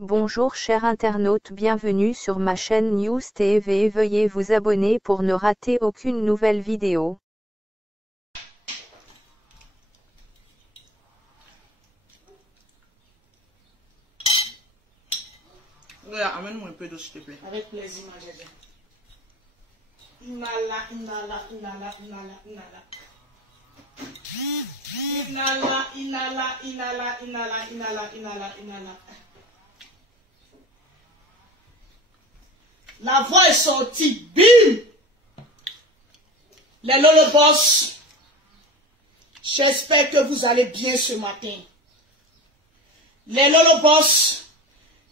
Bonjour chers internautes, bienvenue sur ma chaîne News TV. Veuillez vous abonner pour ne rater aucune nouvelle vidéo. Regarde, amène-moi un peu d'eau s'il te plaît. Avec plaisir, ma Jésus. Inala, inala, inala, inala, inala. Inala, inala, inala, inala, inala, inala, inala. La voix est sortie, bim! Les Lolobos, j'espère que vous allez bien ce matin. Les Lolobos,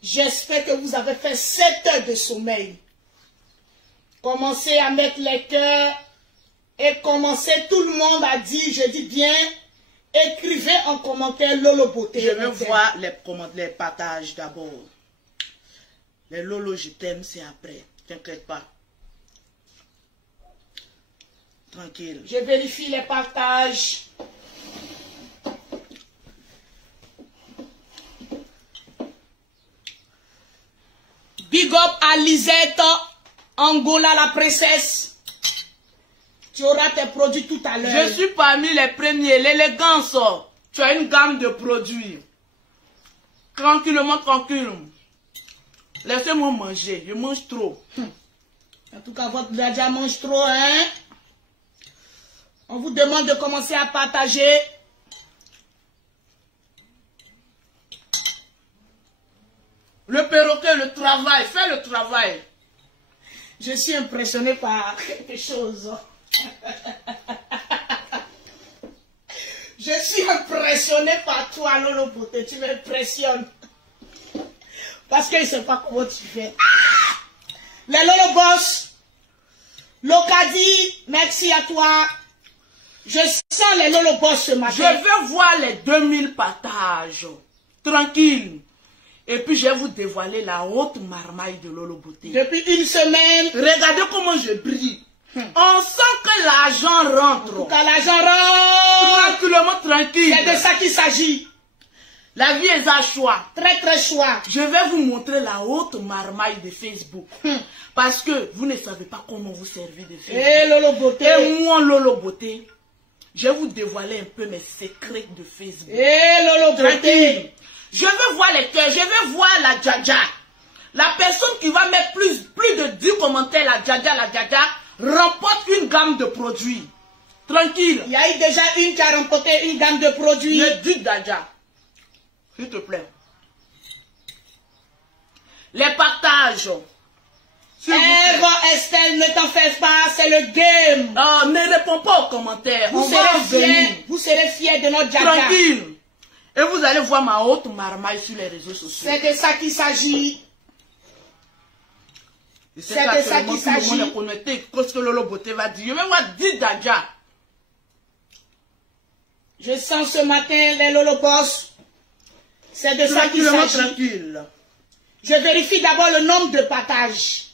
j'espère que vous avez fait 7 heures de sommeil. Commencez à mettre les cœurs et commencez, tout le monde a dit, je dis bien, écrivez en commentaire Lolo Beauté. Je veux voir les partages d'abord. Les Lolo, je t'aime, c'est après. T'inquiète pas. Tranquille. Je vérifie les partages. Big up à Lisette, Angola la princesse. Tu auras tes produits tout à l'heure. Je suis parmi les premiers. L'élégance, tu as une gamme de produits. Tranquillement, tranquille. Laissez-moi manger, je mange trop. En tout cas, votre Djadja mange trop, hein? On vous demande de commencer à partager. Le perroquet, le travail, fais le travail. Je suis impressionné par quelque chose. Je suis impressionné par toi, Lolo Beauté. Tu m'impressionnes. Parce qu'il ne sait pas comment tu fais. Ah! Les Lolo Boss, Locadi, merci à toi. Je sens les Lolo Boss ce matin. Je veux voir les 2000 partages. Tranquille. Et puis je vais vous dévoiler la haute marmaille de Lolo Beauté. Depuis une semaine. Regardez comment je brille. On sent que l'argent rentre. En tout cas, l'argent rentre. Tranquillement, tranquille. C'est de ça qu'il s'agit. La vie est à choix. Très, très choix. Je vais vous montrer la haute marmaille de Facebook. Parce que vous ne savez pas comment vous servir de Facebook. Et Lolo Beauté. Et moi, Lolo Beauté, je vais vous dévoiler un peu mes secrets de Facebook. Et Lolo Beauté. Je veux voir les cœurs, je veux voir la Djadja. La personne qui va mettre plus de 10 commentaires, la Djadja, remporte une gamme de produits. Tranquille. Il y a eu déjà une qui a remporté une gamme de produits. Le duc Djadja. S'il te plaît. Les partages. Eva, Estelle, ne t'en fais pas, c'est le game. Ne réponds pas aux commentaires. Vous serez fiers de notre Djadja. Tranquille. Et vous allez voir ma haute marmaille sur les réseaux sociaux. C'est de ça qu'il s'agit. C'est de ça qu'il s'agit. Qu'est-ce que Lolo Beauté va dire? Je vais voir 10 Djadja. Je sens ce matin les Lolo Boss. C'est de ça qu'il s'agit. Tranquille. Je vérifie d'abord le nombre de partages.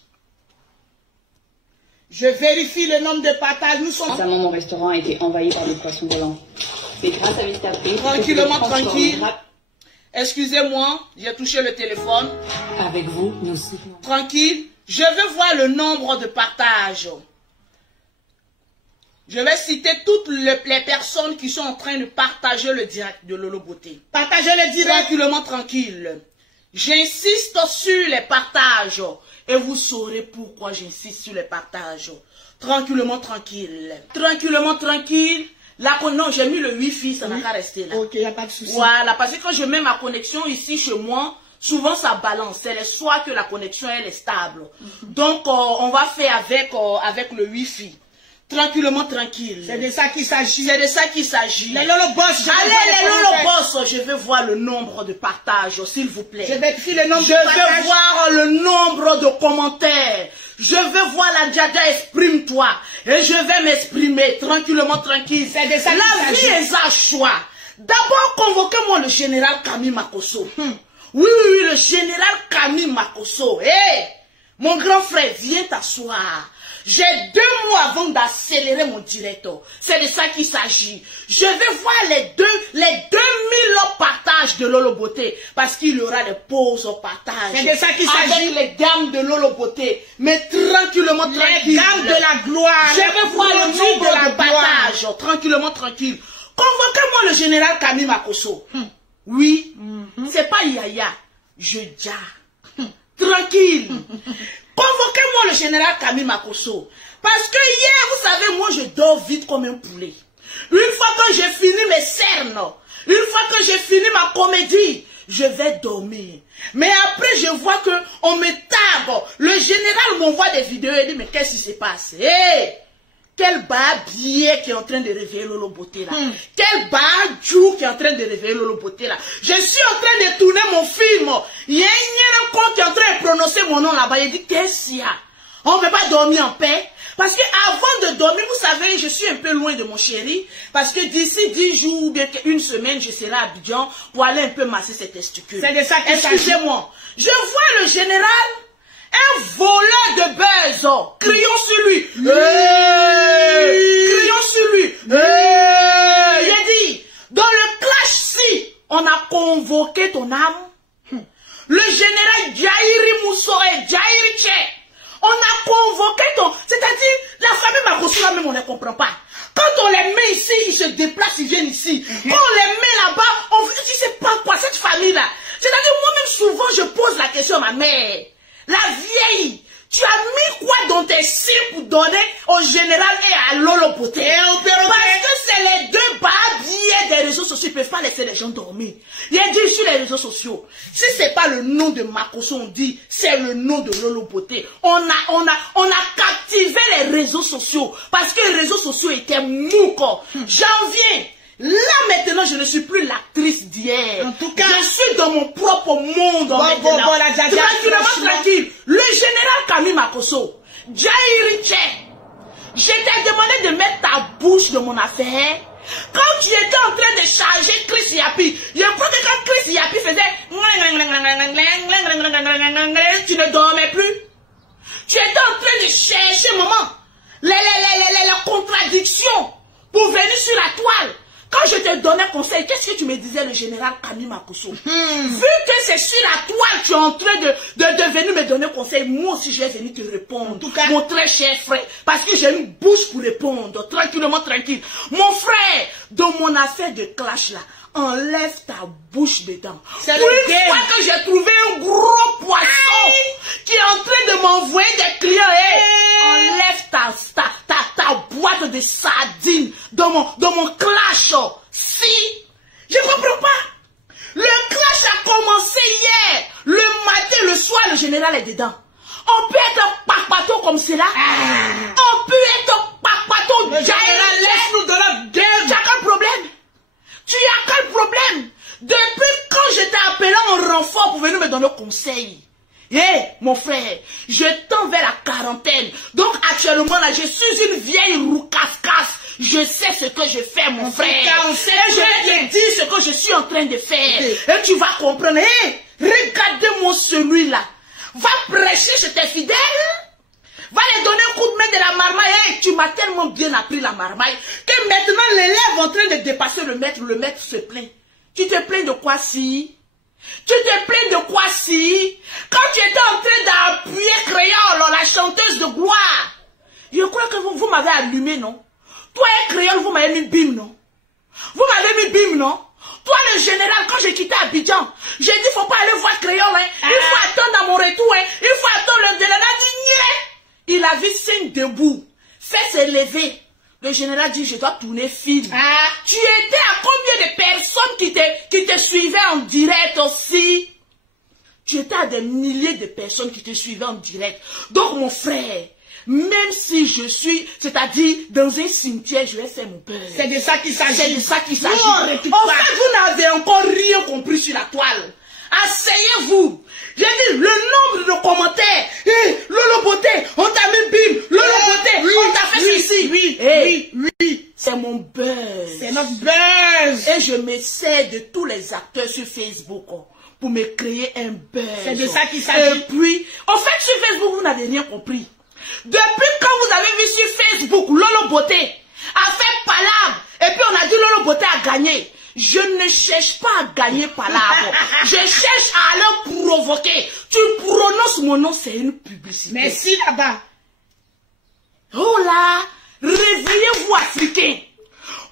Je vérifie le nombre de partages. Nous sommes... Récemment, mon restaurant a été envahi par des poissons volants. C'est grâce à Vistaprint. Tranquillement, tranquille. Excusez-moi, j'ai touché le téléphone. Avec vous, nous soutenons. Tranquille. Je veux voir le nombre de partages. Je vais citer toutes les personnes qui sont en train de partager le direct de Lolo Beauté. Partagez le direct. Tranquillement, tranquille. J'insiste sur les partages. Et vous saurez pourquoi j'insiste sur les partages. Tranquillement, tranquille. Tranquillement, tranquille. Non, j'ai mis le Wi-Fi, ça n'a qu'à rester là. Ok, il n'y a pas de souci. Voilà, parce que quand je mets ma connexion ici chez moi, souvent ça balance. C'est les soirs que la connexion elle est stable. Donc, on va faire avec le Wi-Fi. Tranquillement, tranquille. C'est de ça qu'il s'agit. C'est de ça qu'il s'agit. Les Lolo Boss. Allez, les Lolo Boss, je veux voir le nombre de partages, s'il vous plaît. Je vérifie le nombre de partages. Je veux voir le nombre de commentaires. Je veux voir la Djadja, exprime-toi. Et je vais m'exprimer tranquillement, tranquille. C'est de ça la vie est à choix. D'abord, convoquez-moi le général Camille Makosso. Oui, le général Camille Makosso. Hé, mon grand frère, viens t'asseoir. J'ai 2 mois avant d'accélérer mon direct. C'est de ça qu'il s'agit. Je vais voir les 2000 partages de Lolo Beauté. Parce qu'il y aura des pauses au partage. C'est de ça qu'il s'agit. Avec les gammes de Lolo Beauté. Mais tranquillement, tranquille. Les gammes de la gloire. Je vais voir le nombre de partages. Tranquillement, tranquille. Convoquez-moi le général Camille Makosso. Oui, c'est pas Yaya. Je dis. Tranquille. Convoquez-moi le général Camille Makosso. Parce que hier, vous savez, moi, je dors vite comme un poulet. Une fois que j'ai fini mes cernes, une fois que j'ai fini ma comédie, je vais dormir. Mais après, je vois que on me tape. Le général m'envoie des vidéos et dit, mais qu'est-ce qui se passe? Hey! Quel barbier qui est en train de réveiller Lolo Beauté là. Quel badjou qui est en train de réveiller Lolo Beauté là. Je suis en train de tourner mon film. Il y a un compte qui est en train de prononcer mon nom là-bas. Il dit, qu'est-ce qu'il y a? On ne peut pas dormir en paix. Parce que avant de dormir, vous savez, je suis un peu loin de mon chéri. Parce que d'ici 10 jours ou bien une semaine, je serai à Abidjan pour aller un peu masser ses testicules. C'est de ça qu'il s'agit. Excusez-moi. Je vois le général, un voleur de buzz. Crions sur lui. Crions sur lui. Il a dit, dans le clash-ci, on a convoqué ton âme. Le général Jairi Moussore, Jairi Tché. On a convoqué ton... C'est-à-dire, la famille Makosso là même, on ne comprend pas. Quand on les met ici, ils se déplacent, ils viennent ici. Quand on les met là-bas, on ne sait pas quoi, cette famille-là. C'est-à-dire, moi-même, souvent, je pose la question à ma mère. La vieille, tu as mis quoi dans tes cils pour donner au général et à Lolo Beauté? Parce que c'est les 2 barbiers des réseaux sociaux, ils ne peuvent pas laisser les gens dormir. Il a dit sur les réseaux sociaux, si ce n'est pas le nom de Makosso, on dit, c'est le nom de Lolo Beauté. On a captivé les réseaux sociaux, parce que les réseaux sociaux étaient mous. J'en viens. Là maintenant, je ne suis plus l'actrice d'hier. En tout cas, je suis dans mon propre monde. Tranquille. Le général Camille Makosso, Jairi Tché, je t'ai demandé de mettre ta bouche dans mon affaire. Quand tu étais en train de charger Chris Yapi, je crois que quand Chris Yapi faisait, tu ne dormais plus. Tu étais en train de chercher, maman, les contradictions pour venir sur la toile. Quand je te donnais conseil, qu'est-ce que tu me disais, le général Camille Makosso? Vu que c'est sur la toile, tu es en train de venir me donner conseil, moi aussi je vais venir te répondre. En tout cas, mon très cher frère, parce que j'ai une bouche pour répondre, tranquillement, tranquille. Mon frère, dans mon affaire de clash là, enlève ta bouche dedans. C'est une fois que j'ai trouvé un gros poisson qui est en train de m'envoyer des clients, enlève ta boîte de sardines dans mon clash. Si, je ne comprends pas. Le clash a commencé hier. Le matin, le soir, le général est dedans. On peut être papato comme cela. On peut être papato. Laisse-nous de la guerre. Tu as quel problème? Tu as quel problème? Depuis quand je t'ai appelé en renfort pour venir me donner conseil? Mon frère, je tends vers la quarantaine. Donc actuellement là, je suis une vieille roucasse-casse. Je sais ce que je fais, mon frère. Et je vais te dire ce que je suis en train de faire. Et tu vas comprendre. Regardez-moi celui-là. Va prêcher chez tes fidèles. Va les donner un coup de main de la marmaille. Tu m'as tellement bien appris la marmaille que maintenant l'élève est en train de dépasser le maître se plaint. Tu te plains de quoi si? Tu te plains de quoi si? Quand tu étais en train d'appuyer Créole, la chanteuse de gloire, je crois que vous m'avez allumé, non? Toi et Créole, vous m'avez mis bim, non? Vous m'avez mis bim, non? Toi le général, quand j'ai quitté Abidjan, j'ai dit faut pas aller voir Créole, il faut attendre à mon retour, il faut attendre le général dit nie. Il a vu signe debout, fait se lever. Le général dit, je dois tourner film. Tu étais à combien de personnes qui te suivaient en direct aussi? Tu étais à des milliers de personnes qui te suivaient en direct. Donc, mon frère, même si je suis, c'est-à-dire, dans un cimetière, je vais faire mon père. C'est de ça qu'il s'agit. C'est de ça qu'il s'agit. En fait, vous n'avez encore rien compris sur la toile. Asseyez-vous. J'ai dit le nombre de commentaires. Lolo Beauté, on t'a mis bim. Lolo Beauté, on t'a fait ceci. Oui. C'est mon buzz. C'est notre buzz. Et je me sers de tous les acteurs sur Facebook pour me créer un buzz. C'est de ça qu'il s'agit. Et puis, en fait, sur Facebook, vous n'avez rien compris. Depuis quand vous avez vu sur Facebook, Lolo Beauté a fait palabre, et puis on a dit Lolo Beauté a gagné. Je ne cherche pas à gagner palabre. Je cherche à aller provoquer. Tu prononces mon nom, c'est une publicité. Merci là-bas. Oh là, réveillez-vous Africains.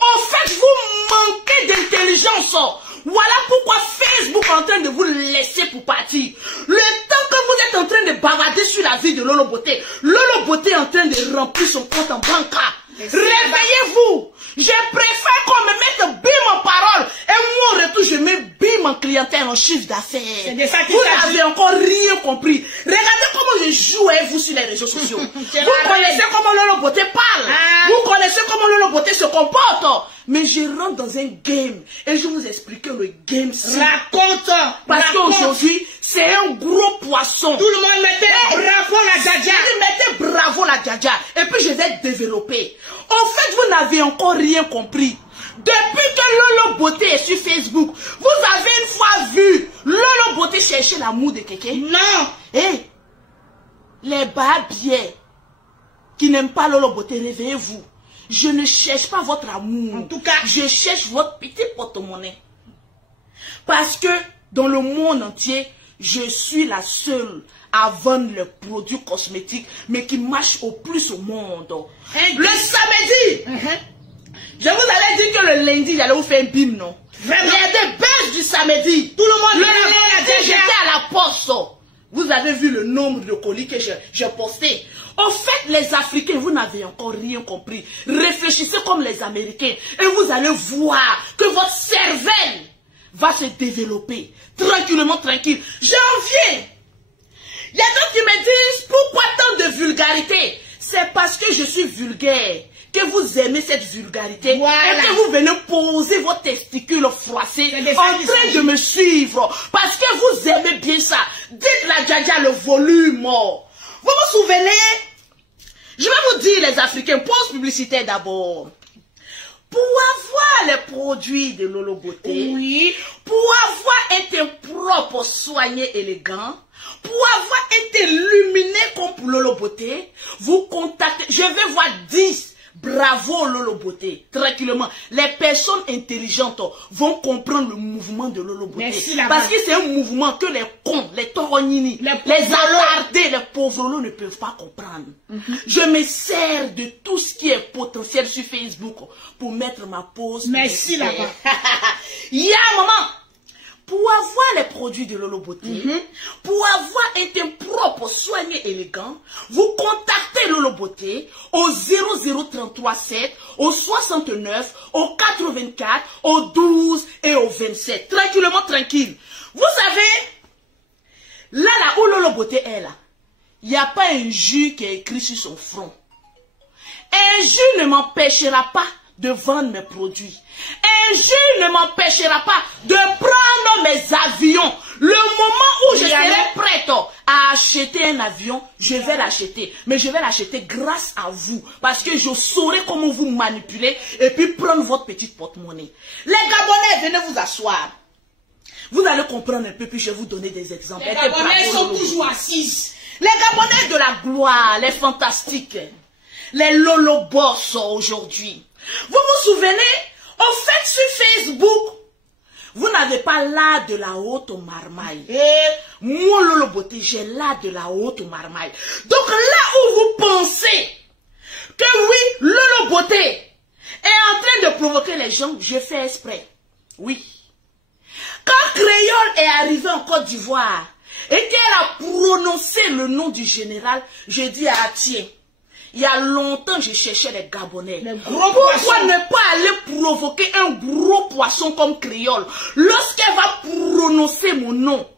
En fait, vous manquez d'intelligence. Voilà pourquoi Facebook est en train de vous laisser pour partir. Le temps que vous êtes en train de bavarder sur la vie de Lolo Beauté, Lolo Beauté est en train de remplir son compte en banque. Réveillez-vous. Je préfère qu'on me mette bim en parole et moi en retour je mets bim en clientèle, en chiffre d'affaires. Vous n'avez encore rien compris. Regardez comment je joue avec vous sur les réseaux sociaux. Vous connaissez comment Lolo Beauté parle. Vous connaissez comment Lolo Beauté se comporte. Mais je rentre dans un game et je vous explique le game. Raconte. Parce qu'aujourd'hui, c'est un gros poisson. Tout le monde mettait bravo la Djadja. Mettez bravo la Djadja. Et puis je vais développer. En fait, vous n'avez encore rien compris. Depuis que Lolo Beauté est sur Facebook, vous avez une fois vu Lolo Beauté chercher l'amour de quelqu'un? Non. Hey, les babiers qui n'aiment pas Lolo Beauté, réveillez-vous. Je ne cherche pas votre amour. En tout cas, je cherche votre petit porte-monnaie. Parce que dans le monde entier, je suis la seule à vendre les produits cosmétiques, mais qui marchent au plus au monde. Le samedi, je vous avais dit que le lundi, j'allais vous faire un bim, non? Vraiment? Il y a des baisses du samedi. Tout le monde lundi, j'étais à la poste. Vous avez vu le nombre de colis que j'ai posté. En fait, les Africains, vous n'avez encore rien compris. Réfléchissez comme les Américains et vous allez voir que votre cervelle va se développer tranquillement, tranquille. J'en viens. Il y a d'autres qui me disent, pourquoi tant de vulgarité? C'est parce que je suis vulgaire que vous aimez cette vulgarité. Voilà. Et que vous venez poser vos testicules froissés en train de me suivre. Parce que vous aimez bien ça. Dites la Djadja le volume. Vous vous souvenez? Je vais vous dire les Africains, pause publicitaire d'abord. Pour avoir les produits de Lolo Beauté, oui, pour avoir un teint propre, soigné, élégant, pour avoir été illuminé comme pour Lolo Beauté, vous contactez, je vais voir 10. Bravo Lolo Beauté, tranquillement. Les personnes intelligentes vont comprendre le mouvement de Lolo Beauté. Parce que c'est un mouvement que les cons, les torognini, les attardés, les pauvres ne peuvent pas comprendre. Je me sers de tout ce qui est potentiel sur Facebook pour mettre ma pause. Merci là-bas. Ya maman. Pour avoir les produits de Lolo Beauté, pour avoir un teint propre, soigné, élégant, vous contactez Lolo Beauté au 00337, au 69, au 84, au 12 et au 27. Tranquillement, tranquille. Vous savez, là où Lolo Beauté est là, il n'y a pas un jus qui est écrit sur son front. Un jus ne m'empêchera pas de vendre mes produits. Un jus ne m'empêchera pas de prendre mes avions. Le moment où je serai prête à acheter un avion, je vais l'acheter. Mais je vais l'acheter grâce à vous. Parce que je saurai comment vous manipuler et puis prendre votre petite porte-monnaie. Les Gabonais, venez vous asseoir. Vous allez comprendre un peu, puis je vais vous donner des exemples. Les Gabonais sont toujours assises. Les Gabonais de la gloire, les fantastiques, les Lolo Boss aujourd'hui. Vous vous souvenez, en fait sur Facebook, vous n'avez pas l'art de la haute marmaille. Moi, Lolo Beauté, j'ai l'art de la haute marmaille. Donc là où vous pensez que oui, Lolo Beauté est en train de provoquer les gens, je fais exprès. Oui. Quand Créole est arrivé en Côte d'Ivoire et qu'elle a prononcé le nom du général, je dis à tiens. Il y a longtemps, je cherchais les Gabonais. Pourquoi ne pas aller provoquer un gros poisson comme Créole? Lorsqu'elle va prononcer mon nom,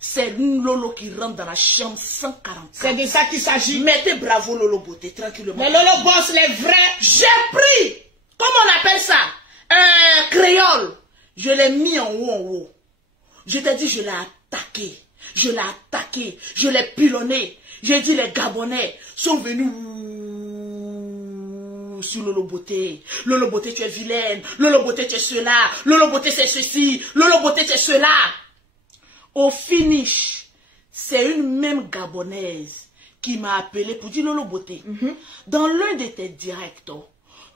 c'est une Lolo qui rentre dans la chambre 144. C'est de ça qu'il s'agit. Mettez bravo Lolo Beauté, tranquillement. Les Lolo Boss, les vrais. J'ai pris, comment on appelle ça? Créole. Je l'ai mis en haut, Je t'ai dit, je l'ai attaqué. Je l'ai attaqué. Je l'ai pilonné. J'ai dit, les Gabonais sont venus sur Lolo Beauté. Lolo Beauté, tu es vilaine. Lolo Beauté, tu es cela. Lolo Beauté, c'est ceci. Lolo Beauté, c'est cela. Au finish, c'est une même Gabonaise qui m'a appelé pour dire Lolo Beauté. Dans l'un de tes directs,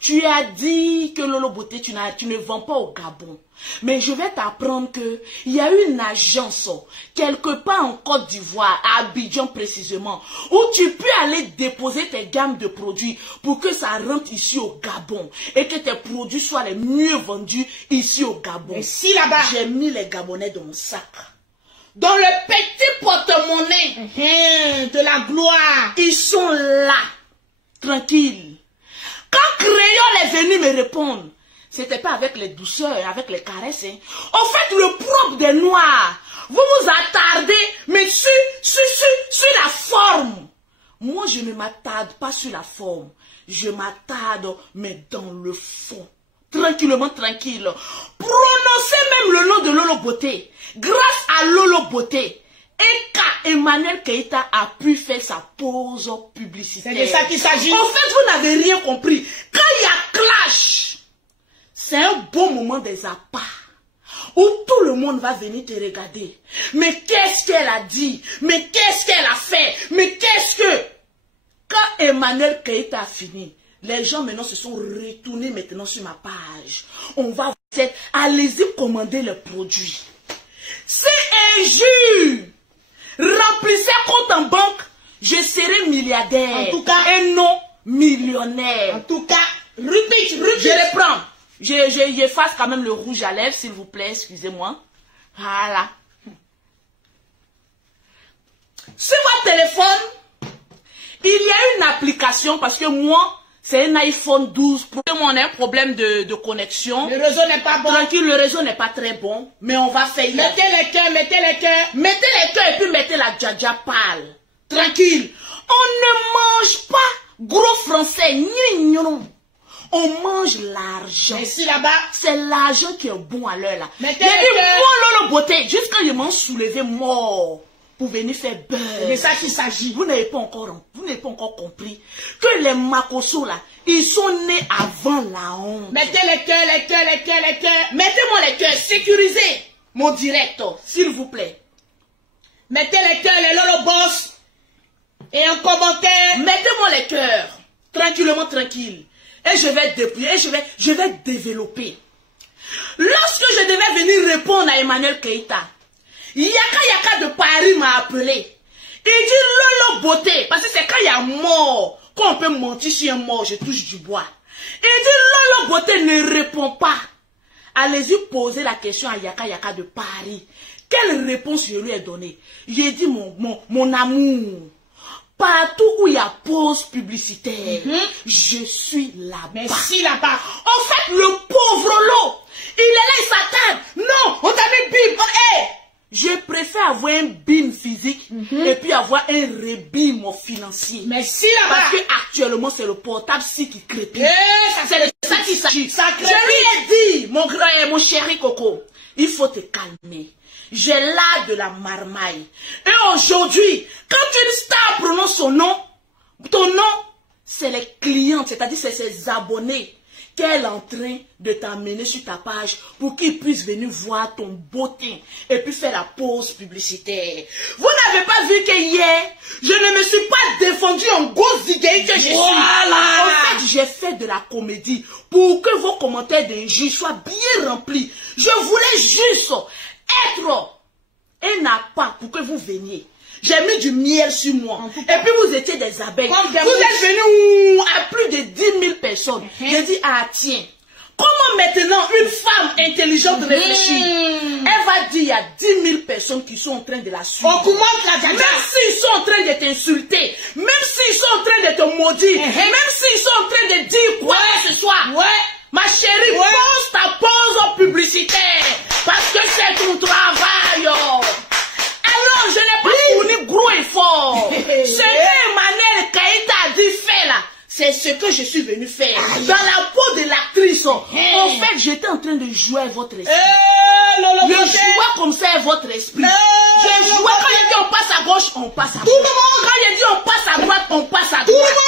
tu as dit que Lolo Beauté, tu ne vends pas au Gabon. Mais je vais t'apprendre que il y a une agence quelque part en Côte d'Ivoire, à Abidjan précisément, où tu peux aller déposer tes gammes de produits pour que ça rentre ici au Gabon et que tes produits soient les mieux vendus ici au Gabon. Mais si là-bas, j'ai mis les Gabonais dans mon sac. Dans le petit porte-monnaie de la gloire, ils sont là, tranquilles. Quand Crayon est venu me répondre, c'était pas avec les douceurs, avec les caresses. En fait, le propre des Noirs, vous vous attardez, mais sur la forme. Moi, je ne m'attarde pas sur la forme. Je m'attarde, mais dans le fond. Tranquillement, tranquille. Prononcez même le nom de Lolo Beauté. Grâce à Lolo Beauté, Emmanuel Keïta a pu faire sa pause publicitaire. C'est de ça qu'il s'agit. En fait, vous n'avez rien compris. Quand il y a clash, c'est un bon moment des appâts où tout le monde va venir te regarder. Mais qu'est-ce qu'elle a dit? Mais qu'est-ce qu'elle a fait? Mais qu'est-ce que... Quand Emmanuel Keïta a fini, les gens maintenant se sont retournés maintenant sur ma page. On va vous dire, allez-y commander les produits. C'est injure. Remplissez compte en banque, je serai milliardaire. En tout cas, et non millionnaire. En tout cas, repeat. Je les prends. J'efface quand même le rouge à lèvres, s'il vous plaît, excusez-moi. Voilà. Sur votre téléphone, il y a une application, parce que moi, c'est un iPhone 12 Pro. On a un problème de connexion. Le réseau n'est pas bon. Tranquille, le réseau n'est pas très bon, mais on va faire. Mettez les cœurs. Mettez les cœurs et puis mettez la djaja pâle. Tranquille. On ne mange pas gros français. On mange l'argent. Et ici là-bas, c'est l'argent qui est bon à l'heure là. Mettez les cœurs. Moi, Lolo Beauté, jusqu'à je m'en soulever mort pour venir faire beurre. C'est de ça qu'il s'agit. Vous n'avez pas encore compris que les Makosso là, ils sont nés avant la honte. Mettez les cœurs. Mettez-moi les cœurs, sécurisez mon direct, s'il vous plaît. Mettez les cœurs, les Lolo Boss. Et en commentaire, mettez-moi les cœurs. Tranquillement, tranquille. Et je vais dépouiller, et je vais développer. Lorsque je devais venir répondre à Emmanuel Keïta, Yaka de Paris m'a appelé. Il dit Lolo Beauté, parce que c'est quand il y a mort qu'on peut mentir sur un mort, je touche du bois. Il dit Lolo Beauté ne répond pas. Allez-y poser la question à Yaka de Paris. Quelle réponse je lui ai donnée? J'ai dit mon amour. Partout où il y a pause publicitaire, je suis là-bas. Mais si là-bas. En fait, le pauvre Lolo, il est là, il s'attarde. Non, on t'a mis bim. Je préfère avoir un bim physique et puis avoir un rebim financier. Mais si là-bas. Parce que actuellement, c'est le portable qui crépite. C'est de ça qui s'agit. Je lui ai dit, mon chéri Coco, il faut te calmer. J'ai l'art de la marmaille. Et aujourd'hui, quand une star prononce son nom, ton nom, c'est les clients, c'est-à-dire c'est ses abonnés qu'elle est en train de t'amener sur ta page pour qu'ils puissent venir voir ton beauté et puis faire la pause publicitaire. Vous n'avez pas vu que hier, je ne me suis pas défendu en gozigué que je suis. Voilà. En fait, j'ai fait de la comédie pour que vos commentaires d'injure soient bien remplis. Je voulais juste être un appât pour que vous veniez. J'ai mis du miel sur moi. Et puis vous étiez des abeilles. Vous êtes venus à plus de 10 000 personnes. J'ai dit, ah tiens, comment maintenant une femme intelligente réfléchit? Elle va dire, il y a 10 000 personnes qui sont en train de la suivre. On commente la djaja. Même s'ils sont en train de t'insulter, même s'ils sont en train de te maudire, même s'ils sont en train de dire quoi que ce soit. Ma chérie, pose ta pause publicitaire. Parce que c'est ton travail. Alors, je n'ai pas fourni gros effort. Ce que Emmanuel Keïta a dit faire là, c'est ce que je suis venu faire. Dans la peau de l'actrice. En fait, j'étais en train de jouer avec votre esprit. Je jouais comme ça avec votre esprit. Je jouais quand il dit on passe à gauche, on passe à gauche. Quand il dit on passe à droite, on passe à droite.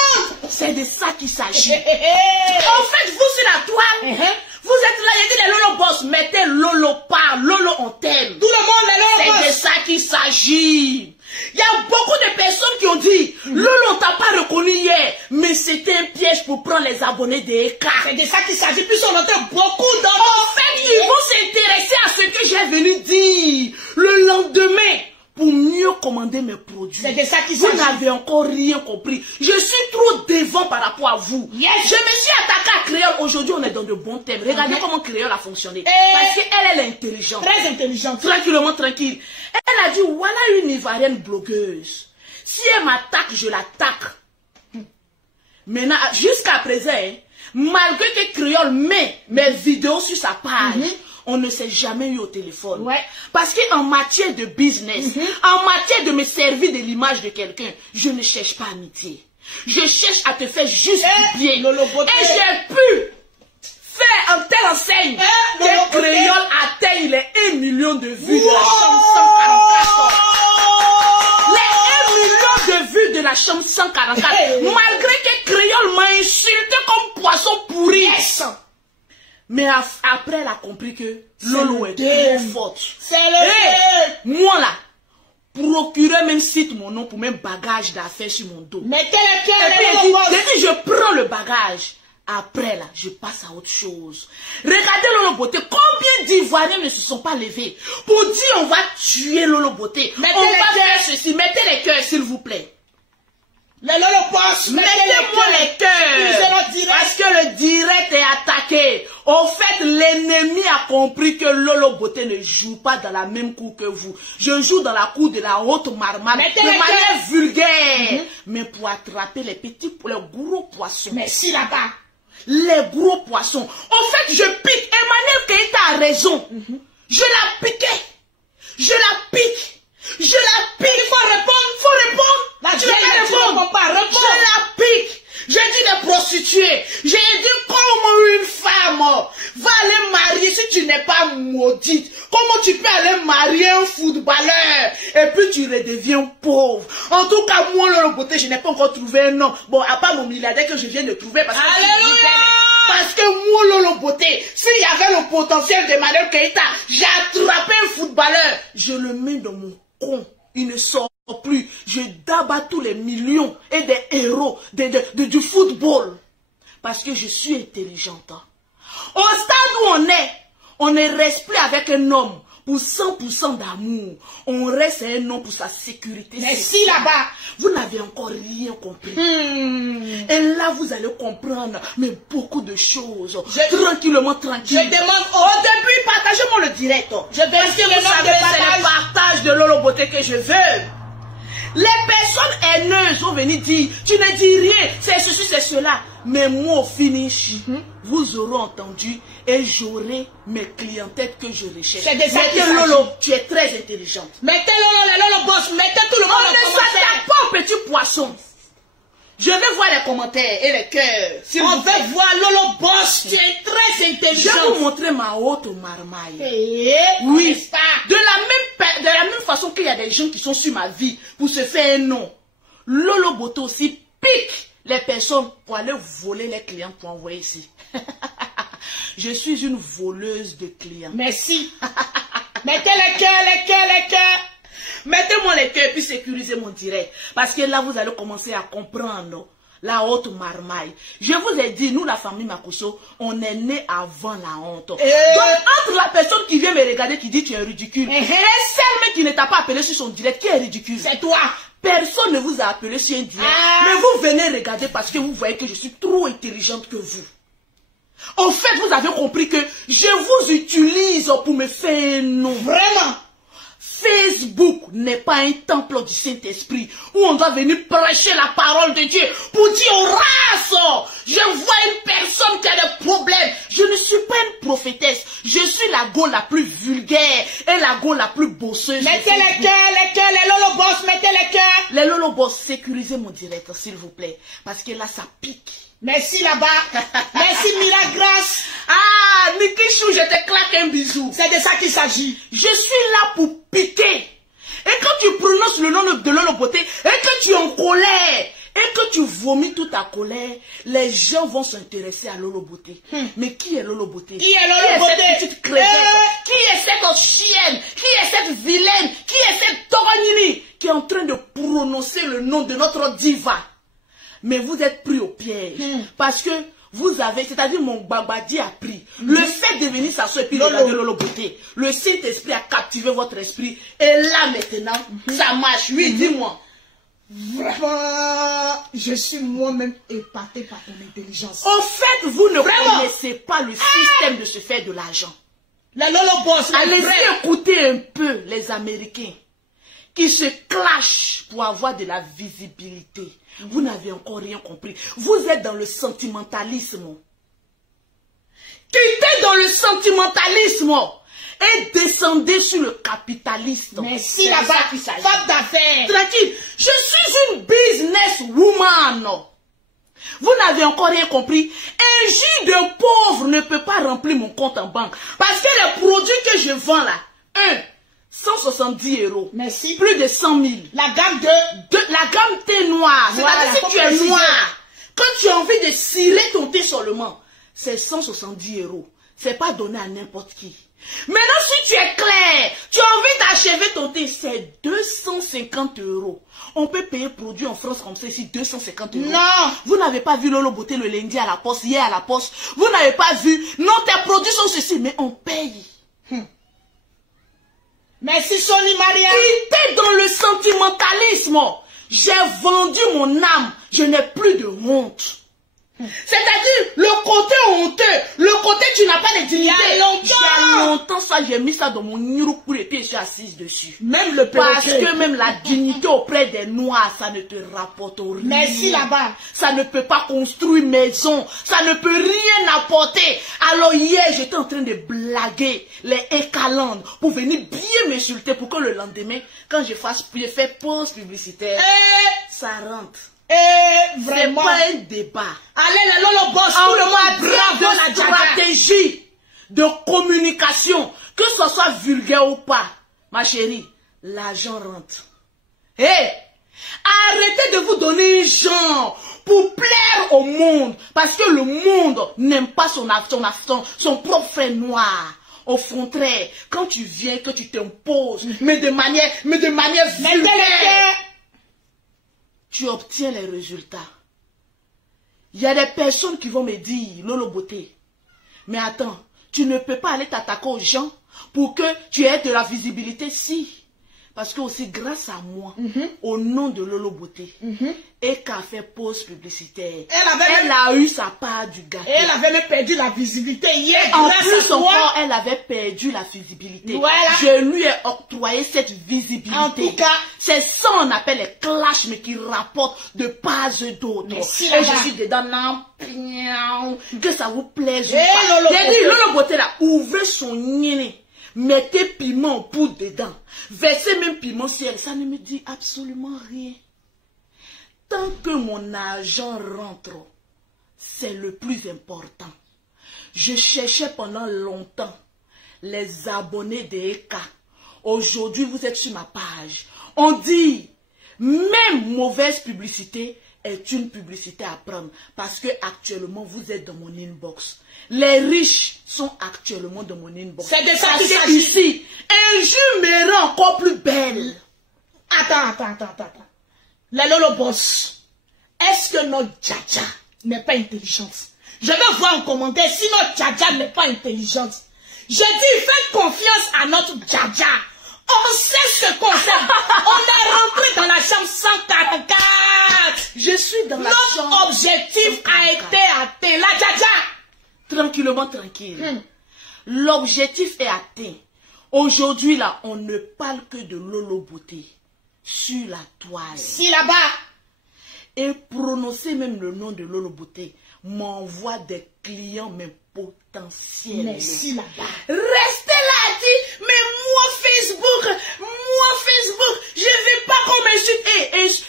C'est de ça qu'il s'agit. En fait, vous sur la toile, vous êtes là, il dit les Lolo Boss, mettez Lolo par, Lolo on t'aime. Tout le monde est là. C'est de ça qu'il s'agit. Il y a beaucoup de personnes qui ont dit, Lolo, on t'a pas reconnu hier, mais c'était un piège pour prendre les abonnés des EK. C'est de ça qu'il s'agit, puis on entend beaucoup dans... En fait, ils vont s'intéresser à ce que j'ai venu dire le lendemain pour mieux commander mes produits. C'est de ça qu'il Vous s'agit. n'avez encore rien compris. Je suis trop devant par rapport à vous. Yes. Je me suis attaqué à Créole. Aujourd'hui, on est dans de bons thèmes. Regardez comment Créole a fonctionné. Et... Parce qu'elle est intelligente. Très intelligente. Tranquillement, tranquille. Elle a dit, voilà une Ivoirienne blogueuse. Si elle m'attaque, je l'attaque. Maintenant, jusqu'à présent, hein, malgré que Créole met mes vidéos sur sa page, on ne s'est jamais eu au téléphone. Ouais. Parce qu'en matière de business, en matière de me servir de l'image de quelqu'un, je ne cherche pas amitié. Je cherche à te faire juste du bien. Lolo Beauté. Et j'ai pu faire en telle enseigne Lolo que Beauté. Créole atteigne les 1 million de vues Wow. de la chambre 144. Les 1 million de vues de la chambre 144. Hey. Malgré que Créole m'a insulté comme poisson pourri. Yes. Mais après, elle a compris que Lolo est le trop forte. C'est le Hey, moi là, procureur même cite mon nom pour même bagage d'affaires sur mon dos. Mettez les pieds Et puis, à elle Lolo dit, Boss. dès que je prends le bagage, après là, je passe à autre chose. Regardez Lolo Beauté, combien d'Ivoiriens ne se sont pas levés pour dire on va tuer Lolo Beauté. Mettez On les va cœurs. faire ceci, mettez les cœurs s'il vous plaît. Les Lolo Boss. Mettez-moi les cœurs. Parce que le direct est attaqué. Au fait, l'ennemi a compris que Lolo Beauté ne joue pas dans la même cour que vous. Je joue dans la cour de la haute marmale Mettez de les manière cœurs. vulgaire. Mais pour attraper les petits, les gros poissons. Merci là-bas. Les gros poissons. En fait, je pique. Emmanuel Keïta a raison. Je la piquais. Je la pique. Je la pique. Il faut répondre. Il faut répondre. La Tu vieille, veux tu répondre. réponds pas, réponds. Je la pique. J'ai dit des prostituées. J'ai dit comment une femme va aller marier si tu n'es pas maudite. Comment tu peux aller marier un footballeur et puis tu redeviens pauvre. En tout cas, moi, Lolo Beauté, je n'ai pas encore trouvé un nom. Bon, à part mon milliardaire que je viens de trouver parce que... Alléluia. Parce que moi, Lolo Beauté, s'il y avait le potentiel de Emmanuel Keïta, j'ai attrapé un footballeur. Je le mets dans mon con. Il ne sort plus. Je dabats tous les millions et des héros du football. Parce que je suis intelligente. Au stade où on ne reste plus avec un homme pour 100% d'amour. On reste un homme pour sa sécurité. Merci là-bas. Vous n'avez encore rien compris. Et là, vous allez comprendre, mais beaucoup de choses. Tranquillement, tranquille. Je demande au début, partagez-moi le direct. Je vais Parce que vous savez, c'est le partage de Lolo Beauté que je veux. Les personnes haineuses vont venir dire, tu ne dis rien, c'est ceci, c'est cela. Mais moi, au finish, vous aurez entendu et j'aurai mes clientèles que je recherche. C'est des Mettez Lolo, tu es très intelligente. Mettez Lolo, les Lolo Boss, mettez tout le monde On ne s'attaque pas aux petits poissons. Je vais voir les commentaires et les cœurs. On veut voir Lolo Boss, tu es très Je intelligent. vais vous montrer ma haute marmaille. Oui. Oui, de la même façon qu'il y a des gens qui sont sur ma vie pour se faire un nom. Lolo Beauté aussi pique les personnes pour aller voler les clients pour envoyer ici. Je suis une voleuse de clients. Merci. Mettez les cœurs, les cœurs, les cœurs. Mettez-moi les cœurs puis sécurisez mon direct. Parce que là, vous allez commencer à comprendre la haute marmaille. Je vous ai dit, nous, la famille Makosso, on est né avant la honte. Donc, entre la personne qui vient me regarder, qui dit tu es ridicule, et celle même qui ne t'a pas appelé sur son direct, qui est ridicule. C'est toi. Personne ne vous a appelé sur un direct. Mais vous venez regarder parce que vous voyez que je suis trop intelligente que vous. En fait, vous avez compris que je vous utilise pour me faire un nom. Vraiment. Facebook n'est pas un temple du Saint-Esprit où on doit venir prêcher la parole de Dieu pour dire aux races, je vois une personne qui a des problèmes. Je ne suis pas une prophétesse. Je suis la go la plus vulgaire et la go la plus bosseuse. Mettez les cœurs, les Lolo Boss, mettez les cœurs. Les Lolo Boss, sécurisez mon direct, s'il vous plaît. Parce que là, ça pique. Merci là-bas. Merci Milagras. Ah, Nikichou, je te claque un bisou. C'est de ça qu'il s'agit. Je suis là pour piquer. Et quand tu prononces le nom de Lolo Beauté, et que tu es en colère, et que tu vomis toute ta colère, les gens vont s'intéresser à Lolo Beauté. Mais qui est Lolo Beauté? Qui est Lolo Beauté? Cette petite crévette? Qui est cette chienne? Qui est cette vilaine? Qui est cette toronini qui est en train de prononcer le nom de notre diva? Mais vous êtes pris au piège. Parce que vous avez, c'est-à-dire mon Babadi a pris. Le fait de venir s'asseoir et puis regarder Lolo Beauté. Le Saint-Esprit a captivé votre esprit. Et là maintenant, ça marche. Oui, dis-moi. Vraiment, je suis moi-même épaté par ton intelligence. En fait, vous ne connaissez pas le système de se faire de l'argent. La Lolo Boss, allez-y écouter un peu les Américains qui se clashent pour avoir de la visibilité. Vous n'avez encore rien compris. Vous êtes dans le sentimentalisme. Quittez dans le sentimentalisme et descendez sur le capitalisme. Mais si là-bas, pas d'affaires. Tranquille, je suis une businesswoman. Vous n'avez encore rien compris. Un jus de pauvre ne peut pas remplir mon compte en banque. Parce que les produits que je vends là, 170 €. Merci. Plus de 100 000. La gamme la gamme thé noir. Voilà, c'est-à-dire si tu es noir, quand tu as envie de cirer ton thé seulement, c'est 170 €. C'est pas donné à n'importe qui. Maintenant, si tu es clair, tu as envie d'achever ton thé, c'est 250 €. On peut payer produit en France comme ça ici, 250 €. Non. Vous n'avez pas vu Lolo Beauté le lundi à la poste, hier à la poste. Vous n'avez pas vu. Non, tes produits sont ceci, mais on paye. Merci Sony Maria. Quittez dans le sentimentalisme. J'ai vendu mon âme. Je n'ai plus de honte. C'est-à-dire, le côté honteux, le côté tu n'as pas de dignité. Il y a longtemps, ça, j'ai mis ça dans mon nirouk et puis je suis assise dessus. Même le parce que même la dignité auprès des Noirs, ça ne te rapporte rien. Merci là-bas. Ça ne peut pas construire maison. Ça ne peut rien apporter. Alors hier, j'étais en train de blaguer les Ekaland pour venir bien m'insulter pour que le lendemain, quand je fais pause publicitaire, ça rentre. Vraiment. C'est pas un débat. Allez, la Lolo Boss, tout le monde, bravo la stratégie de communication, que ce soit vulgaire ou pas, ma chérie, l'argent rentre. Arrêtez de vous donner un genre pour plaire au monde, parce que le monde n'aime pas son propre frère noir. Au contraire, quand tu viens, que tu t'imposes, mais de manière vulgaire, tu obtiens les résultats. Il y a des personnes qui vont me dire, Lolo Beauté, mais attends, tu ne peux pas aller t'attaquer aux gens pour que tu aies de la visibilité, si. Parce que aussi, grâce à moi, au nom de Lolo Beauté, et qu'a fait pause publicitaire, elle a eu sa part du gâteau. Et elle avait même perdu la visibilité hier. En plus encore, elle avait perdu la visibilité. Voilà. Je lui ai octroyé cette visibilité. En tout cas, c'est ça on appelle les clashs, mais qui rapportent de part et d'autre. Et je suis dedans, non, que ça vous plaise. J'ai dit, Lolo Beauté là, ouvrez son nez. Mettez piment en poudre dedans. Versez même piment ciel. Ça ne me dit absolument rien. Tant que mon argent rentre, c'est le plus important. Je cherchais pendant longtemps les abonnés des EK. Aujourd'hui, vous êtes sur ma page. On dit, même mauvaise publicité est une publicité à prendre. Parce que actuellement, vous êtes dans mon inbox. Les riches sont actuellement dans mon inbox. C'est de ça qu'il s'agit. Ici, un jour me rend encore plus belle. Attends. La Lolo Boss, est-ce que notre Djaja n'est pas intelligente? Je vais voir en commentaire si notre Djaja n'est pas intelligente. Je dis, faites confiance à notre Djaja. On sait ce qu'on fait. On est rentré dans la chambre 144. Je suis dans la chambre. Notre objectif a été atteint. La Djaja. Tranquillement, tranquille. L'objectif est atteint. Aujourd'hui, là, on ne parle que de Lolo Beauté. Sur la toile. Si là-bas. Et prononcer même le nom de Lolo Beauté m'envoie des clients, mais potentiels. Mais si là-bas. Restez là, dit, mais moi Facebook, je veux pas qu'on m'insulte. Ici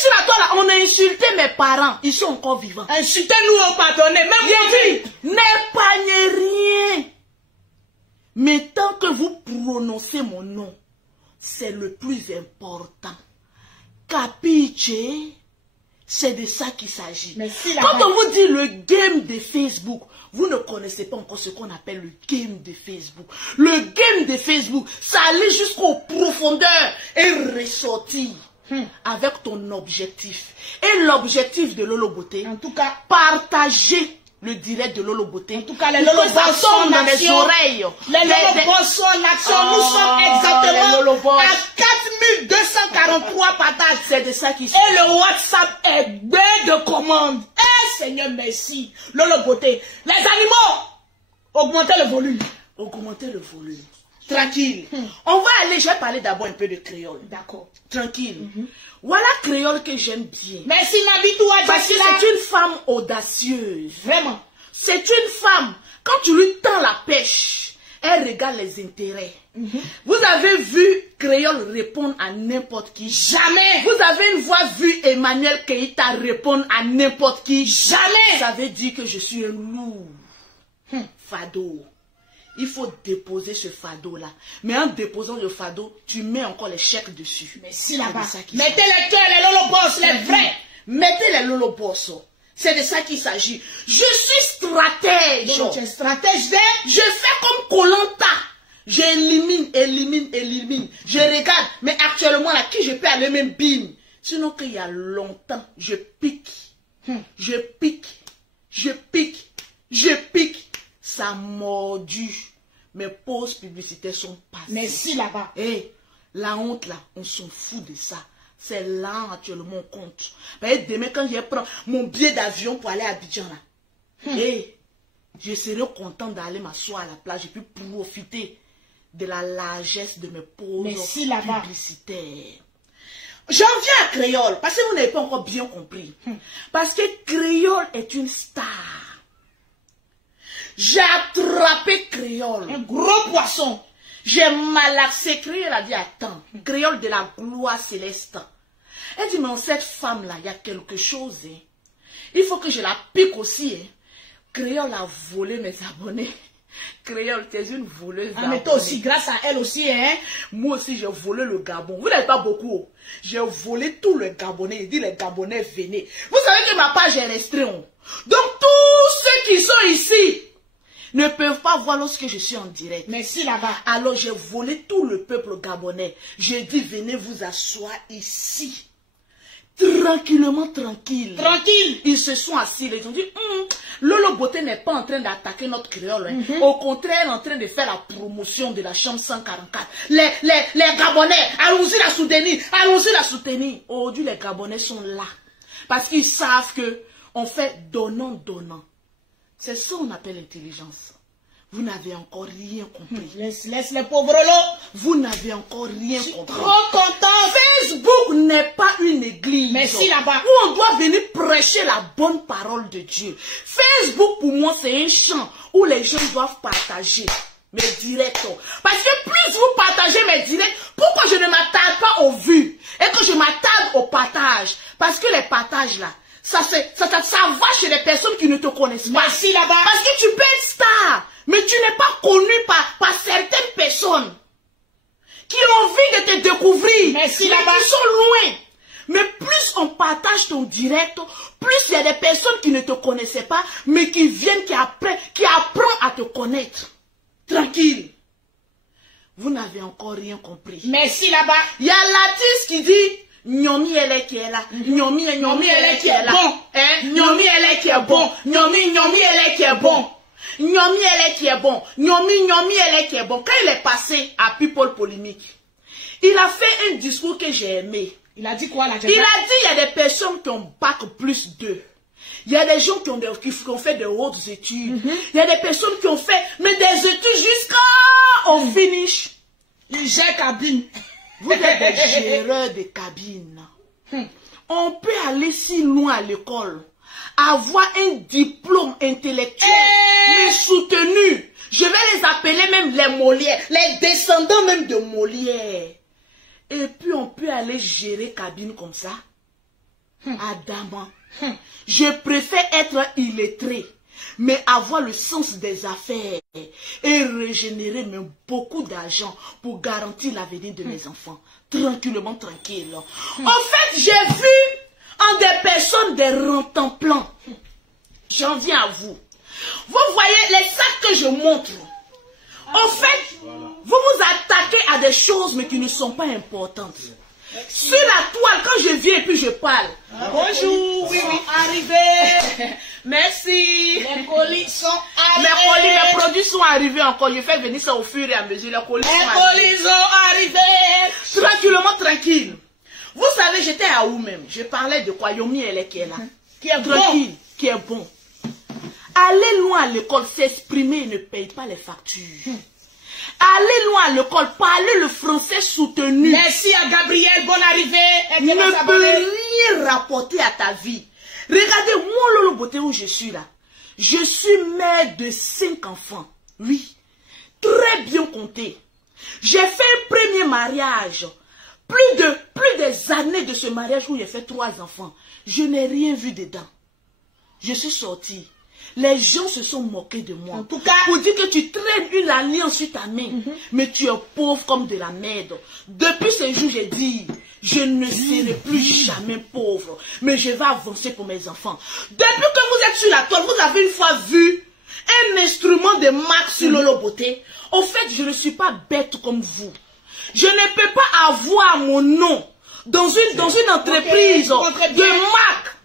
sur la toile, là, on a insulté mes parents. Ils sont encore vivants. Insultez-nous au pardonner. Même moi, n'épargnez rien. Mais tant que vous prononcez mon nom, c'est le plus important. Capiche? C'est de ça qu'il s'agit. Quand on vous dit le game de Facebook, vous ne connaissez pas encore ce qu'on appelle le game de Facebook. Le game de Facebook, ça allait jusqu'aux profondeurs et ressortir avec ton objectif. Et l'objectif de Lolo Beauté, en tout cas, partager le direct de Lolo Beauté. En tout cas, les Lolo Boss sont en action. Les Lolo Boss sont en action. Nous sommes exactement à 4243 partages. C'est de ça qu'il s'agit. Et le WhatsApp est bleu de commande. Eh Seigneur, merci. Lolo Beauté. Les animaux, augmentez le volume. Augmentez le volume. Tranquille. On va aller, je vais parler d'abord un peu de créole. D'accord. Tranquille. Voilà créole que j'aime bien. Merci Nabitou. Parce que c'est une femme audacieuse. Vraiment. C'est une femme, quand tu lui tends la pêche, elle regarde les intérêts. Vous avez vu créole répondre à n'importe qui? Jamais. Vous avez une fois vu Emmanuel Keïta répondre à n'importe qui? Jamais. Ça veut dire que je suis un loup. Fado. Il faut déposer ce fardeau-là. Mais en déposant le fardeau, tu mets encore les chèques dessus. Mais si là-bas, mettez les cœurs, les Lolo Boss, les vrais. Mettez les Lolo Boss. C'est de ça qu'il s'agit. Je suis stratège. Donc, tu es stratège Je fais comme Koh-Lanta. J'élimine, élimine. Je regarde. Mais actuellement, là, qui je peux aller même bim. Sinon qu'il y a longtemps, je pique. Je pique. Ça mordu. Mes pauses publicitaires sont passées. Mais si là-bas. La honte là, on s'en fout de ça. C'est là actuellement on compte. Mais demain quand je prends mon billet d'avion pour aller à Abidjan là, je serai content d'aller m'asseoir à la plage et puis profiter de la largesse de mes pauses publicitaires. J'en viens à créole parce que vous n'avez pas encore bien compris. Parce que créole est une star. J'ai attrapé créole. Un gros poisson. J'ai malaxé créole. Elle a dit attends, créole de la gloire céleste. Elle dit mais cette femme là, il y a quelque chose. Il faut que je la pique aussi. Créole a volé mes abonnés. Créole, tu es une voleuse. Mais toi aussi, grâce à elle aussi, Moi aussi, j'ai volé le Gabon. Vous n'avez pas beaucoup. J'ai volé tout le Gabonais. Il dit les Gabonais venaient. Vous savez que ma page est restreinte. Donc tous ceux qui sont ici ne peuvent pas voir lorsque je suis en direct. Merci là-bas. Alors j'ai volé tout le peuple gabonais. J'ai dit venez vous asseoir ici. Tranquillement, tranquille. Tranquille. Ils se sont assis. Ils ont dit Lolo Beauté n'est pas en train d'attaquer notre créole. Au contraire, en train de faire la promotion de la chambre 144. Les Gabonais, allons-y la soutenir. Allons-y la soutenir. Aujourd'hui, les Gabonais sont là. Parce qu'ils savent que on fait donnant. C'est ça qu'on appelle l'intelligence. Vous n'avez encore rien compris. Laisse les pauvres là. Vous n'avez encore rien compris. Trop content. Facebook n'est pas une église. Mais si là-bas. Où on doit venir prêcher la bonne parole de Dieu. Facebook pour moi c'est un champ où les gens doivent partager mes directs. Parce que plus vous partagez mes directs, pourquoi je ne m'attarde pas aux vues et que je m'attarde au partage? Parce que les partages là, ça va chez les personnes qui ne te connaissent pas. Merci là-bas. Parce que tu peux être star, mais tu n'es pas connu par certaines personnes qui ont envie de te découvrir. Merci mais là-bas. qui sont loin. Mais plus on partage ton direct, plus il y a des personnes qui ne te connaissaient pas, mais qui viennent, qui apprennent à te connaître. Tranquille. Vous n'avez encore rien compris. Merci là-bas. Il y a l'artiste qui dit Nyomi elle est qui est là. Nyomi elle est qui est là. Nyomi elle est qui est bon. Nyomi elle est qui est bon. Nyomi elle est qui est bon. Nyomi elle est qui est bon. Quand il est passé à People Polémique, il a fait un discours que j'ai aimé. Il a dit quoi là? Il a dit il y a des personnes qui ont bac plus 2. Il y a des gens qui ont fait de hautes études. Il y a des personnes qui ont fait mais des études jusqu'au finish. Il gère cabine. Vous êtes des géreurs de cabine. On peut aller si loin à l'école, avoir un diplôme intellectuel, mais soutenu. Je vais les appeler même les Molières, les descendants même de Molière. Et puis on peut aller gérer cabine comme ça. Adamant. Je préfère être illettré, mais avoir le sens des affaires et régénérer même beaucoup d'argent pour garantir l'avenir de mes enfants. Tranquillement, tranquille. En fait, j'ai vu en des personnes des rentemplants. J'en viens à vous. Vous voyez les sacs que je montre. En fait, vous vous attaquez à des choses mais qui ne sont pas importantes. Sur la toile, quand je viens et puis je parle. Bonjour, oui, arrivé. Merci. Les colis sont arrivés. Mes produits sont arrivés encore. Je fais venir ça au fur et à mesure. Les colis sont arrivés. Tranquillement, tranquille. Vous savez, j'étais à où même? Je parlais de quoi? Yomi elle qui est là. Qui est tranquille, bon. Qui est bon. Aller loin à l'école, s'exprimer et ne paye pas les factures. Aller loin à l'école, parler le français soutenu. Merci à Gabriel, bonne arrivée. Ne peut rien rapporter à ta vie. Regardez, moi, Lolo Beauté, où je suis là. Je suis mère de 5 enfants. Oui, très bien compté. J'ai fait un premier mariage. Plus des années de ce mariage où j'ai fait 3 enfants. Je n'ai rien vu dedans. Je suis sortie. Les gens se sont moqués de moi. En tout cas, pour dire que tu traînes une alliance sur ta main, mais tu es pauvre comme de la merde. Depuis ce jour, j'ai dit, je ne serai plus jamais pauvre, mais je vais avancer pour mes enfants. Depuis que vous êtes sur la toile, vous avez une fois vu un instrument de marque sur Lolo Beauté. Au fait, je ne suis pas bête comme vous. Je ne peux pas avoir mon nom dans une entreprise de marque,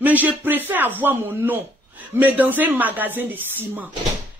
mais je préfère avoir mon nom mais dans un magasin de ciment.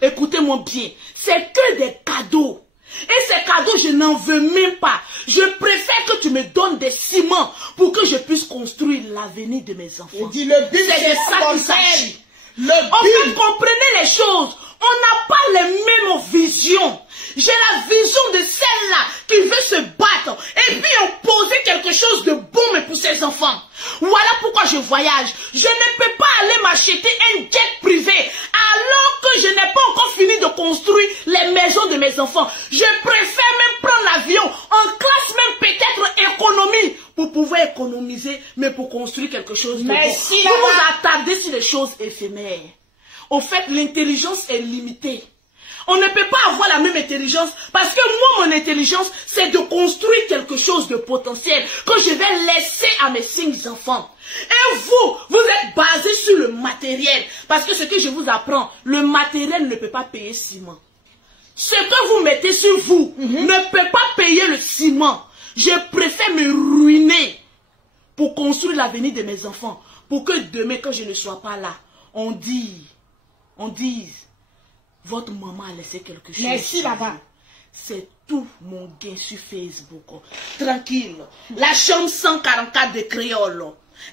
Écoutez-moi bien, c'est que des cadeaux. Et ces cadeaux, je n'en veux même pas. Je préfère que tu me donnes des ciments pour que je puisse construire l'avenir de mes enfants. Et dis le but, c'est de ça qu'il s'agit. En fait, comprenez les choses. On n'a pas les mêmes visions. J'ai la vision de celle-là qui veut se battre et puis imposer quelque chose de bon mais pour ses enfants. Voilà pourquoi je voyage. Je ne peux pas aller m'acheter un jet privé alors que je n'ai pas encore fini de construire les maisons de mes enfants. Je préfère même prendre l'avion en classe même peut-être économie pour pouvoir économiser mais pour construire quelque chose de bon. Vous vous attardez sur les choses éphémères. Au fait, l'intelligence est limitée. On ne peut pas avoir la même intelligence parce que moi, mon intelligence, c'est de construire quelque chose de potentiel que je vais laisser à mes 5 enfants. Et vous êtes basé sur le matériel parce que ce que je vous apprends, le matériel ne peut pas payer ciment. Ce que vous mettez sur vous ne peut pas payer le ciment. Je préfère me ruiner pour construire l'avenir de mes enfants. Pour que demain, quand je ne sois pas là, on dise, votre maman a laissé quelque chose. Merci là-bas. C'est tout mon gain sur Facebook. Tranquille. La chambre 144 de Créole.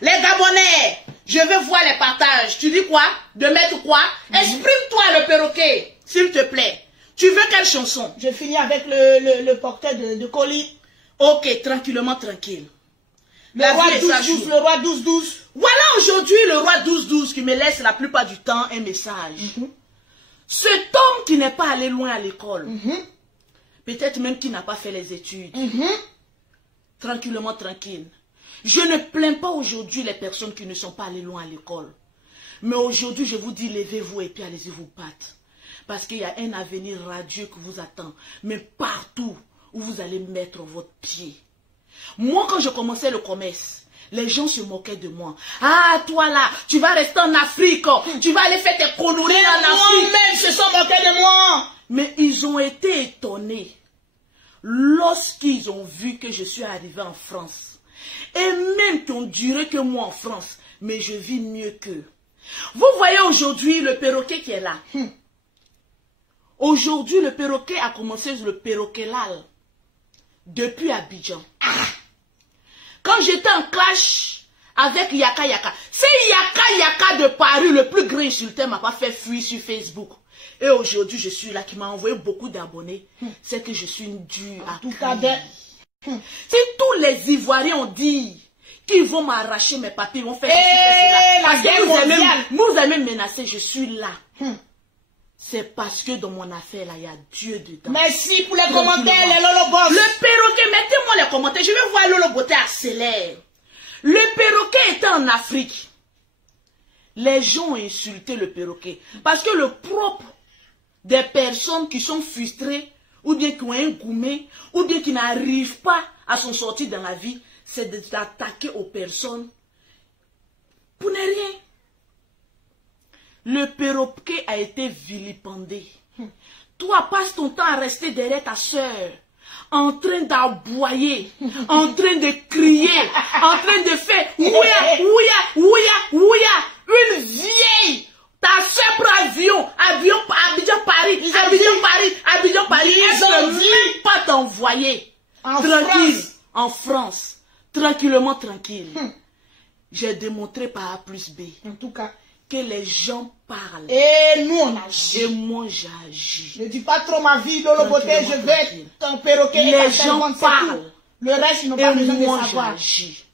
Les Gabonais, je veux voir les partages. Tu dis quoi? De mettre quoi? Exprime-toi le perroquet, s'il te plaît. Tu veux quelle chanson? Je finis avec le portrait de colis. Ok, tranquillement, tranquille. Le roi 12-12, le roi 12-12. Voilà aujourd'hui le roi 12-12 qui me laisse la plupart du temps un message. Cet homme qui n'est pas allé loin à l'école, peut-être même qui n'a pas fait les études, tranquillement, tranquille. Je ne plains pas aujourd'hui les personnes qui ne sont pas allées loin à l'école. Mais aujourd'hui, je vous dis, levez-vous et puis allez-y vous battre. Parce qu'il y a un avenir radieux qui vous attend. Mais partout où vous allez mettre votre pied. Moi, quand je commençais le commerce, les gens se moquaient de moi. Ah, toi là, tu vas rester en Afrique. Tu vas aller faire tes conneries en Afrique. Moi-même, se sont moqués de moi. Mais ils ont été étonnés lorsqu'ils ont vu que je suis arrivé en France. Et même qu'on dirait que moi en France, mais je vis mieux qu'eux. Vous voyez aujourd'hui le perroquet qui est là. Aujourd'hui, le perroquet a commencé le perroquet lal depuis Abidjan. Quand j'étais en clash avec Yaka Yaka, c'est Yaka Yaka de Paris, le plus grand insulteur, m'a pas fait fuir sur Facebook. Et aujourd'hui, je suis là, qui m'a envoyé beaucoup d'abonnés. C'est que je suis une dure à tout cas. Si tous les Ivoiriens ont dit qu'ils vont m'arracher mes papiers, ils vont faire ceci, parce que vous avez menacé, je suis là. C'est parce que dans mon affaire, là, il y a Dieu dedans. Merci pour les commentaires, les Lolo Boss. Le perroquet, mettez-moi les commentaires. Je vais voir Lolo Beauté accélère. Le perroquet était en Afrique. Les gens ont insulté le perroquet. Parce que le propre des personnes qui sont frustrées, ou bien qui ont un gourmet, ou bien qui n'arrivent pas à s'en sortir dans la vie, c'est d'attaquer aux personnes Pour ne rien. Le perroquet a été vilipendé. Toi, passe ton temps à rester derrière ta soeur, en train d'aboyer, en train de crier, en train de faire ouya, ouya, ouya, ouya. Une vieille. Ta soeur prend avion, Abidjan Paris, Abidjan Paris. Elle ne peut même pas t'envoyer. Tranquille, en France. Tranquillement, tranquille. J'ai démontré par A plus B. En tout cas. Que les gens parlent. Et nous, on agit. Et moi, j'agis. Ne dis pas trop ma vie, Lolo Beauté, je vais t'en perroquer. Les gens parlent. Le reste, ils n'ont pas besoin de savoir. Et moi, j'agis.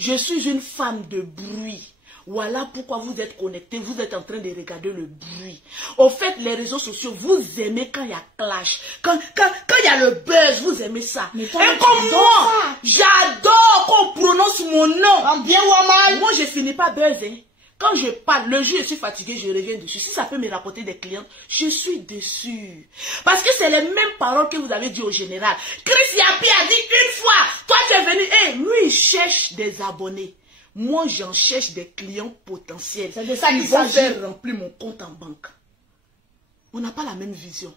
Je suis une femme de bruit. Voilà pourquoi vous êtes connectés, vous êtes en train de regarder le bruit. Au fait, les réseaux sociaux, vous aimez quand il y a clash. Quand il y a le buzz, vous aimez ça. Et comme moi, j'adore qu'on prononce mon nom. En bien ou en mal. Moi, je finis pas buzz, hein. Quand je parle, le jour je suis fatigué, je reviens dessus. Si ça peut me rapporter des clients, je suis dessus. Parce que c'est les mêmes paroles que vous avez dit au général. Chris Yapi a dit une fois, toi tu es venu, lui il cherche des abonnés. Moi j'en cherche des clients potentiels. C'est de ça qu'il vont faire remplir mon compte en banque. On n'a pas la même vision.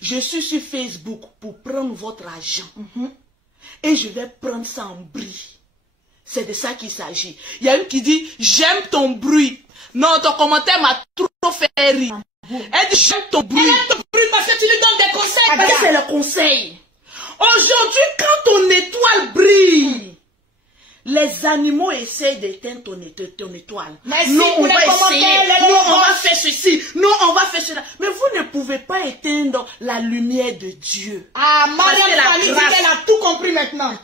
Je suis sur Facebook pour prendre votre argent. Et je vais prendre ça en bris. C'est de ça qu'il s'agit. Il y a une qui dit, j'aime ton bruit. Non, ton commentaire m'a trop fait rire. Elle dit, j'aime ton bruit. Elle aime ton bruit parce que tu lui donnes des conseils. Parce que c'est le conseil. Aujourd'hui, quand ton étoile brille, les animaux essayent d'éteindre ton étoile. Mais non, si on va essayer. Non, on va faire ceci. Non, on va faire cela. Mais vous ne pouvez pas éteindre la lumière de Dieu. Ah, Mariam Fanny dit qu'elle a tout compris maintenant.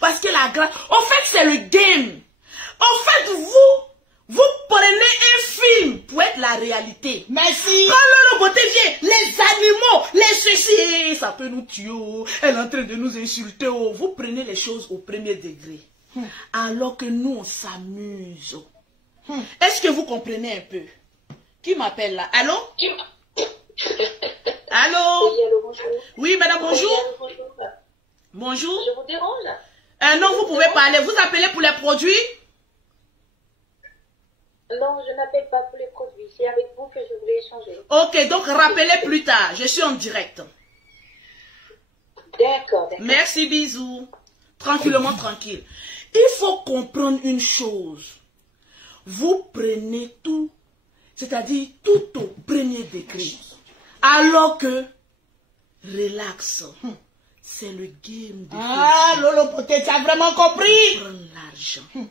Parce que la grâce... En fait, c'est le game. En fait, vous prenez un film pour être la réalité. Merci. Quand Lolo Beauté vient, les animaux, les ceci, ça peut nous tuer. Elle est en train de nous insulter. Vous prenez les choses au premier degré. Alors que nous, on s'amuse. Est-ce que vous comprenez un peu? Qui m'appelle là? Allô? Allô? Oui, allô, bonjour. Oui, madame, bonjour. Oui, allô, bonjour. Bonjour. Je vous dérange? Non, vous pouvez parler. Vous appelez pour les produits? Non, je n'appelle pas pour les produits. C'est avec vous que je voulais échanger. Ok, donc rappelez plus tard. Je suis en direct. D'accord, d'accord. Merci, bisous. Tranquillement, tranquille. Il faut comprendre une chose. Vous prenez tout, c'est-à-dire tout au premier degré. Alors que, relax, c'est le game de Ah, Lolo Beauté, tu as vraiment compris? prendre l'argent.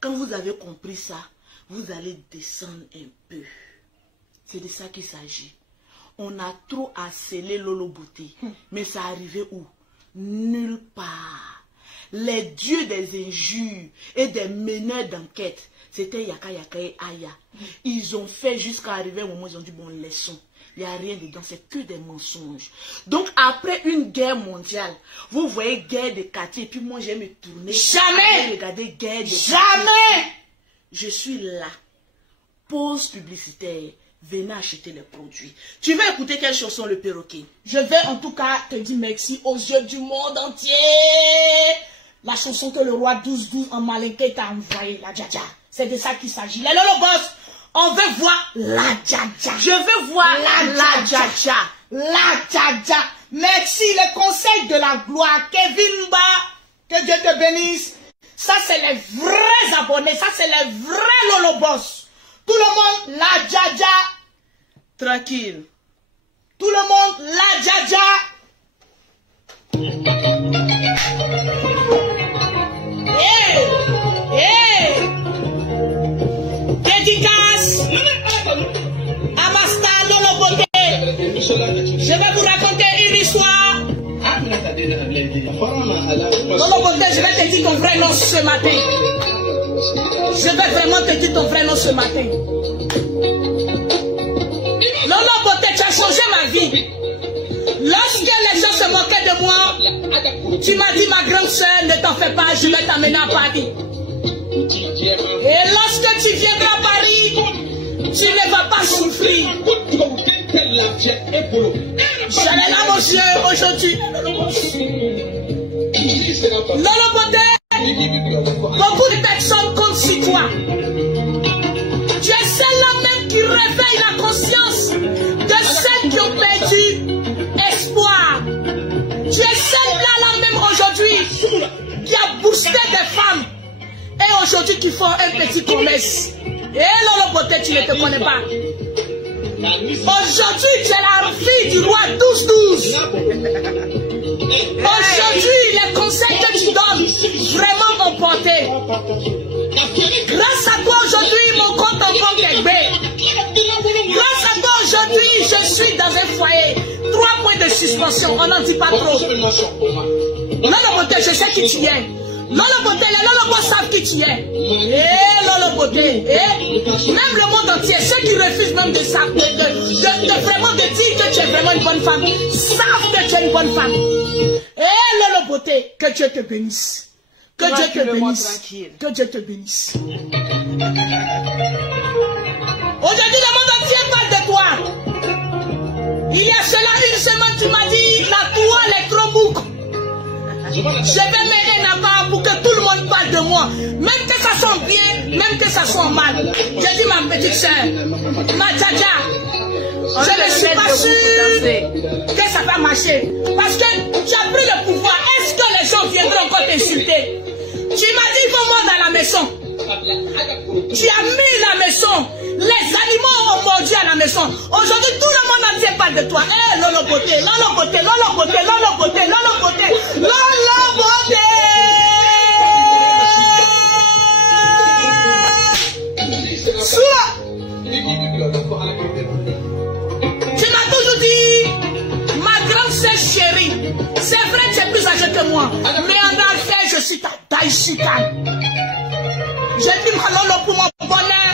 Quand vous avez compris ça, vous allez descendre un peu. C'est de ça qu'il s'agit. On a trop harcelé Lolo Beauté. Mais ça arrivait où? Nulle part. Les dieux des injures et des meneurs d'enquête, c'était Yaka Yaka et Aya. Ils ont fait jusqu'à arriver au moment où ils ont dit, bon, laissons. Il n'y a rien dedans, c'est que des mensonges. Donc, après une guerre mondiale, vous voyez guerre de quartier, et puis moi, j'ai me tourner. Jamais! Regarder guerre de Jamais! Je suis là. Pause publicitaire. Venez acheter les produits. Tu vas écouter quelle chanson, le perroquet? Je vais en tout cas te dire merci aux yeux du monde entier. La chanson que le roi 12-12 en malinqué t'a envoyé, la Dja Dja. C'est de ça qu'il s'agit. Les Lolo Boss, on veut voir la Dja Dja. Je veux voir la Dja Dja. La Dja Dja. Merci, le conseil de la gloire. Kevin Ba, que Dieu te bénisse. Ça, c'est les vrais abonnés. Ça, c'est les vrais Lolo Boss. Tout le monde, la Dja Dja. Tranquille. Tout le monde, la Dja Dja. Dédicace à Basta Lolo Beauté. Je vais vous raconter une histoire. Lolo Beauté, je vais te dire ton vrai nom ce matin. Je vais vraiment te dire ton vrai nom ce matin. Lolo Beauté, tu as changé ma vie. Lorsque les gens se moquaient de moi, tu m'as dit, ma grande soeur, ne t'en fais pas, je vais t'amener à Paris. Et lorsque tu viendras à Paris, tu ne vas pas souffrir. J'allais là, monsieur, aujourd'hui. Lolo Beauté, Beaucoup de personnes comptent sur toi. Tu es celle-là même qui réveille la conscience de celles qui ont perdu espoir. Tu es celle-là même aujourd'hui qui a boosté des femmes et aujourd'hui qui font un petit commerce. Et Lolo Beauté, tu ne te connais pas. Aujourd'hui, tu es la fille du roi 12-12. Aujourd'hui, les conseils que tu donnes vraiment ont porté. Grâce à toi aujourd'hui, mon compte en banque est bé. Grâce à toi aujourd'hui, je suis dans un foyer. 3 points de suspension, on n'en dit pas trop. Lolo Beauté, je sais qui tu es. Lolo Beauté, les Lolo savent qui tu es. Eh, Lolo Beauté, même le monde entier, ceux qui refusent même de vraiment de dire que tu es vraiment une bonne femme, savent que tu es une bonne femme. Eh, Lolo Beauté, que Dieu te bénisse. Que Dieu te bénisse. Que Dieu te bénisse. Aujourd'hui, le monde entier parle de toi. Il y a cela une semaine, tu m'as dit, la toile est trop boucle. Je vais mener là-bas pour que tout le monde parle de moi. Même que ça soit bien, même que ça soit mal. J'ai dit ma petite soeur, ma Djaja, je ne suis pas sûre que ça va marcher. Parce que tu as pris le pouvoir. Est-ce que les gens viendront encore t'insulter? Tu m'as dit, il faut moi dans la maison. Tu as mis la maison. Les animaux ont mordu à la maison. Aujourd'hui, tout le monde entier parle de toi. Eh, Lolo Beauté, Lolo Beauté, Lolo Beauté, Lolo Beauté, Lolo Beauté, Lolo Beauté. Tu m'as toujours dit, ma grande sœur chérie, c'est vrai que tu es plus âgée que moi, mais en affaire, je suis ta taille chicane. J'ai dit, ma Lolo, pour mon bonheur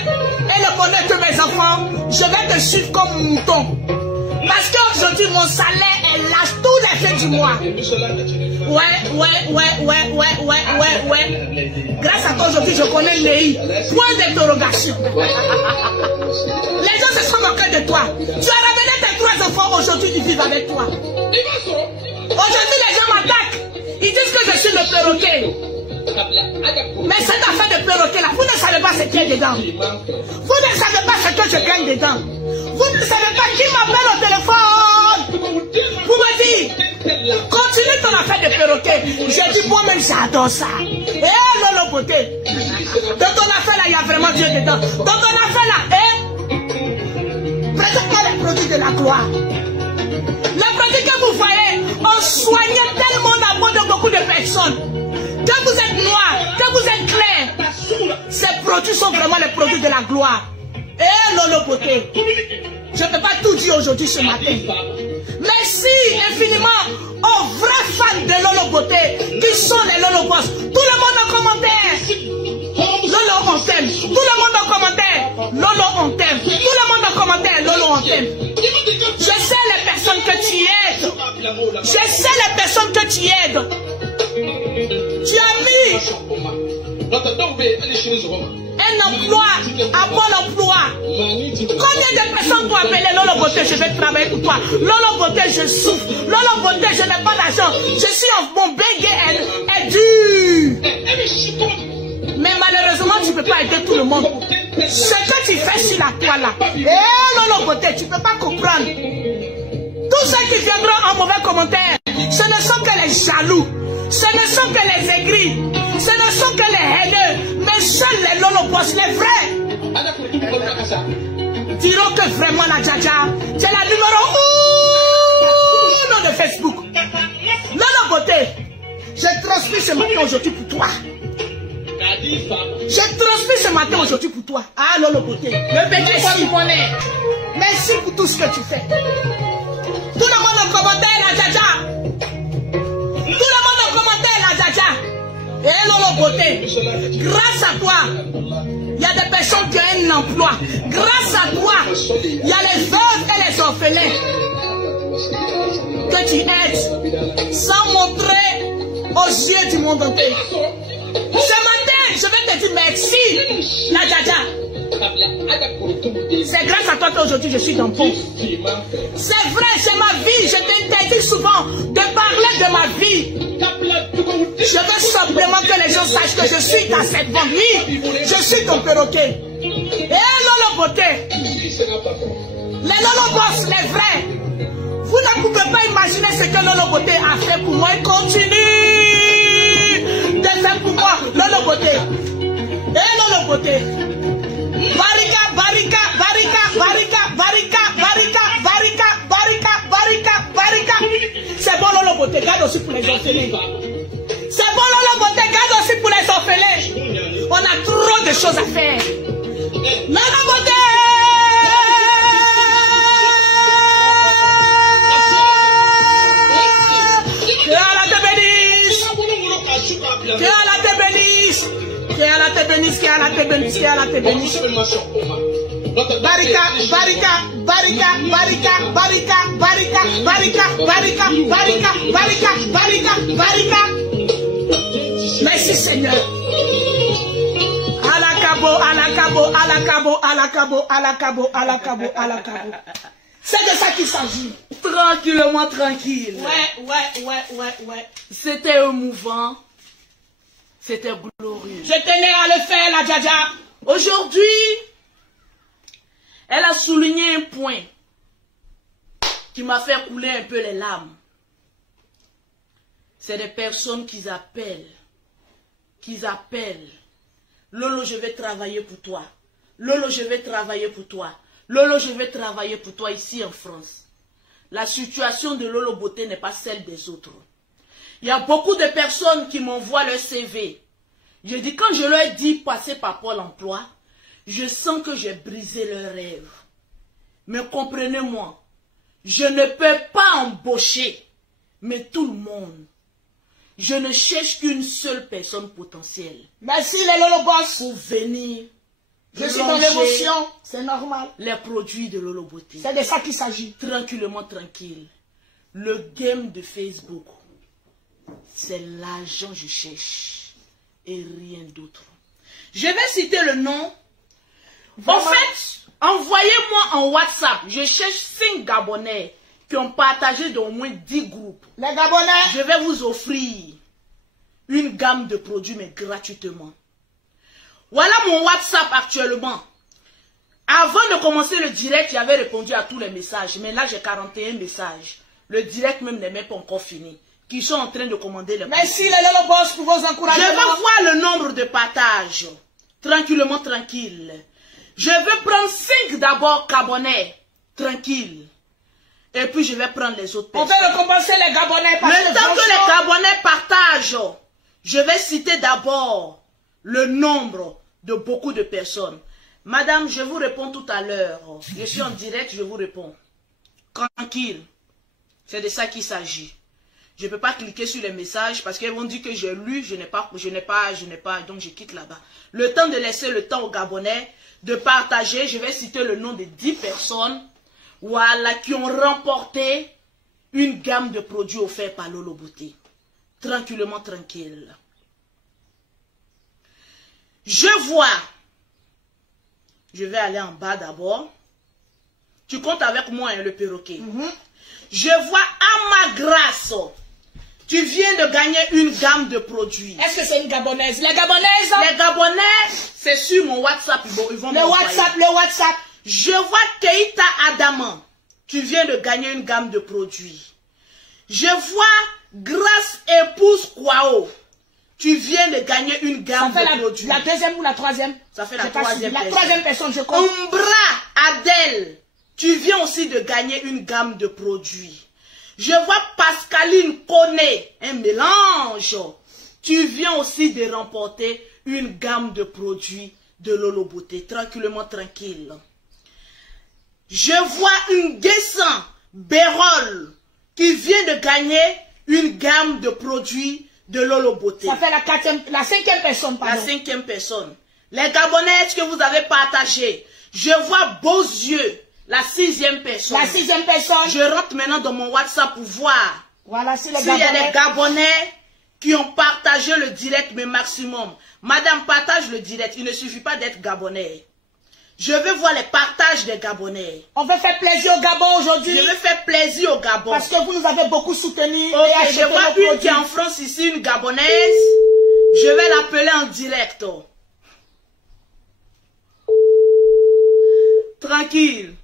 et le bonheur de mes enfants, je vais te suivre comme un mouton. Parce qu'aujourd'hui, mon salaire, elle lâche tous les fins du mois. Ouais. Grâce à toi, aujourd'hui, je connais l'EI. Point d'interrogation. Les gens se sont moqués de toi. Tu as ramené tes 3 enfants, aujourd'hui, ils vivent avec toi. Aujourd'hui, les gens m'attaquent. Ils disent que je suis le perroquet. Mais cette affaire de perroquet là, vous ne savez pas ce qu'il y a dedans. Vous ne savez pas ce que je gagne dedans. Vous ne savez pas qui m'appelle au téléphone. Vous me dites, continue ton affaire de perroquet. J'ai dit moi-même j'adore ça. Eh Lolo Beauté. Dans ton affaire là, il y a vraiment Dieu dedans. Dans ton affaire là, présente-moi les produits de la gloire. Les produits que vous voyez ont soigné tellement d'abord de beaucoup de personnes. Que vous êtes noir, que vous êtes clair, ces produits sont vraiment les produits de la gloire. Eh Lolo Beauté, je ne peux pas tout dire aujourd'hui ce matin. Merci infiniment aux vrais fans de Lolo Beauté qui sont les Lolo Boss. Tout le monde en commentaire. Lolo on t'aime. Tout le monde en commentaire. Lolo on t'aime. Tout le monde en commentaire. Lolo on t'aime. Je sais les personnes que tu aides. Je sais les personnes que tu aides. Tu as mis un emploi, un bon emploi. Combien de personnes t'ont appelé Lolo Beauté, je vais travailler pour toi. Lolo Beauté, je souffre. Lolo Beauté, je n'ai pas d'argent. Je suis mon bégué est dur. Mais malheureusement, tu ne peux pas aider tout le monde. Ce que tu fais sur la toile là, Lolo Beauté, tu ne peux pas comprendre. Tous ceux qui viendront en mauvais commentaire, ce ne sont que les jaloux. Ce ne sont que les aigris, ce ne sont que les haineux, mais seuls les Lolo Boss, les vrais, diront que vraiment la Djaja, c'est la numéro 1 de Facebook. Lolo Beauté, je transmets ce matin aujourd'hui pour toi. Je transmets ce matin aujourd'hui pour toi. Ah Lolo Beauté, merci. Merci pour tout ce que tu fais. Tout le monde en commentaire la Djaja. Tout le monde en commentaire la Djaja. Et Lolo Beauté, grâce à toi, il y a des personnes qui ont un emploi. Grâce à toi, il y a les veuves et les orphelins que tu aides sans montrer aux yeux du monde entier. Ce matin, je vais te dire merci, la Djaja. C'est grâce à toi qu'aujourd'hui je suis dans le pont. C'est vrai, c'est ma vie. Je t'interdis souvent de parler jamais de ma vie. Je veux simplement que les gens sachent que je suis ta servante. Oui, je suis ton perroquet. Et Lolo Beauté, les Lolo Boss, les vrais, vous ne pouvez pas imaginer ce que Lolo Beauté a fait pour moi. Il continue de faire pour moi. Lolo Beauté. Et Lolo Beauté. Barika, barika, barika, barika, barika, barika, barika, barika, barika, barika. C'est bon Lolo Beauté, garde aussi pour les orphelins. C'est bon Lolo Beauté, garde aussi pour les orphelins. On a trop de choses à faire. Lolo Beauté. Que Allah te bénisse. Que Allah te bénisse. Que Allah te bénisse. Que Allah te bénisse. Que Allah te bénisse. Barika, barika, barika, barika, barika, barika, barika, barika, barika, barika, barika, barika. Merci Seigneur. Alakabo, alakabo, alakabo, alakabo, alakabo, alakabo, alakabo. C'est de ça qu'il s'agit. Tranquillement, tranquille. Ouais. C'était émouvant. C'était glorieux. Je tenais à le faire, la Djadja. Aujourd'hui, elle a souligné un point qui m'a fait couler un peu les larmes. C'est des personnes qui appellent. Lolo, je vais travailler pour toi. Lolo, je vais travailler pour toi. Lolo, je vais travailler pour toi ici en France. La situation de Lolo Beauté n'est pas celle des autres. Il y a beaucoup de personnes qui m'envoient leur CV. Je dis, quand je leur dis passer par Pôle emploi, je sens que j'ai brisé leurs rêves. Mais comprenez-moi, je ne peux pas embaucher, mais tout le monde. Je ne cherche qu'une seule personne potentielle. Merci les Lolo Boss. Pour venir. Je suis dans l'émotion, c'est normal. Les produits de Lolo Beauté. C'est de ça qu'il s'agit. Tranquillement, tranquille. Le game de Facebook, c'est l'argent que je cherche et rien d'autre. Je vais citer le nom. En fait, envoyez-moi en WhatsApp. Je cherche 5 Gabonais qui ont partagé d'au moins 10 groupes. Les Gabonais. Je vais vous offrir une gamme de produits, mais gratuitement. Voilà mon WhatsApp actuellement. Avant de commencer le direct, j'avais répondu à tous les messages. Mais là, j'ai 41 messages. Le direct même n'est même pas encore fini. Qui sont en train de commander les produits. Merci les Lolo Boss pour vos encouragements. Je vais voir le nombre de partages. Tranquillement, tranquille. Je vais prendre 5 d'abord Gabonais. Tranquille. Et puis je vais prendre les autres personnes. On va récompenser les Gabonais. Le temps que les Gabonais partagent, je vais citer d'abord le nombre de beaucoup de personnes. Madame, je vous réponds tout à l'heure. Je suis en direct, je vous réponds. Tranquille. C'est de ça qu'il s'agit. Je ne peux pas cliquer sur les messages parce qu'ils vont dire que j'ai lu, je n'ai pas, donc je quitte là-bas. Le temps de laisser le temps aux Gabonais de partager, je vais citer le nom de 10 personnes, voilà, qui ont remporté une gamme de produits offerts par Lolo Beauté. Tranquillement, tranquille. Je vois, je vais aller en bas d'abord. Tu comptes avec moi, hein, le perroquet. Je vois à ma grâce, tu viens de gagner une gamme de produits. Est-ce que c'est une Gabonaise? Les Gabonaises? Les Gabonais, c'est sur mon WhatsApp. Ils vont le WhatsApp. Je vois Keita Adaman, tu viens de gagner une gamme de produits. Je vois Grâce Épouse Kwao, tu viens de gagner une gamme de produits. La deuxième ou la troisième? Ça fait la troisième personne. La troisième personne, je compte. Umbra Adèle, tu viens aussi de gagner une gamme de produits. Je vois Pascaline Koné, un mélange. Tu viens aussi de remporter une gamme de produits de Lolo Beauté. Tranquillement, tranquille. Je vois une Guessan Bérol qui vient de gagner une gamme de produits de Lolo Beauté. Ça fait la cinquième personne, pardon. La cinquième personne. Les Gabonais, est-ce que vous avez partagé? Je vois Beaux Yeux, la 6e personne. La 6e personne. Je rentre maintenant dans mon WhatsApp pour voir. Voilà, si les S'il y a des Gabonais qui ont partagé le direct, mais maximum. Madame, partage le direct. Il ne suffit pas d'être Gabonais. Je veux voir les partages des Gabonais. On veut faire plaisir au Gabon aujourd'hui. Je veux faire plaisir au Gabon. Parce que vous nous avez beaucoup soutenus. Ok, je vois une qui est en France ici, une Gabonaise. Je vais l'appeler en direct. Tranquille.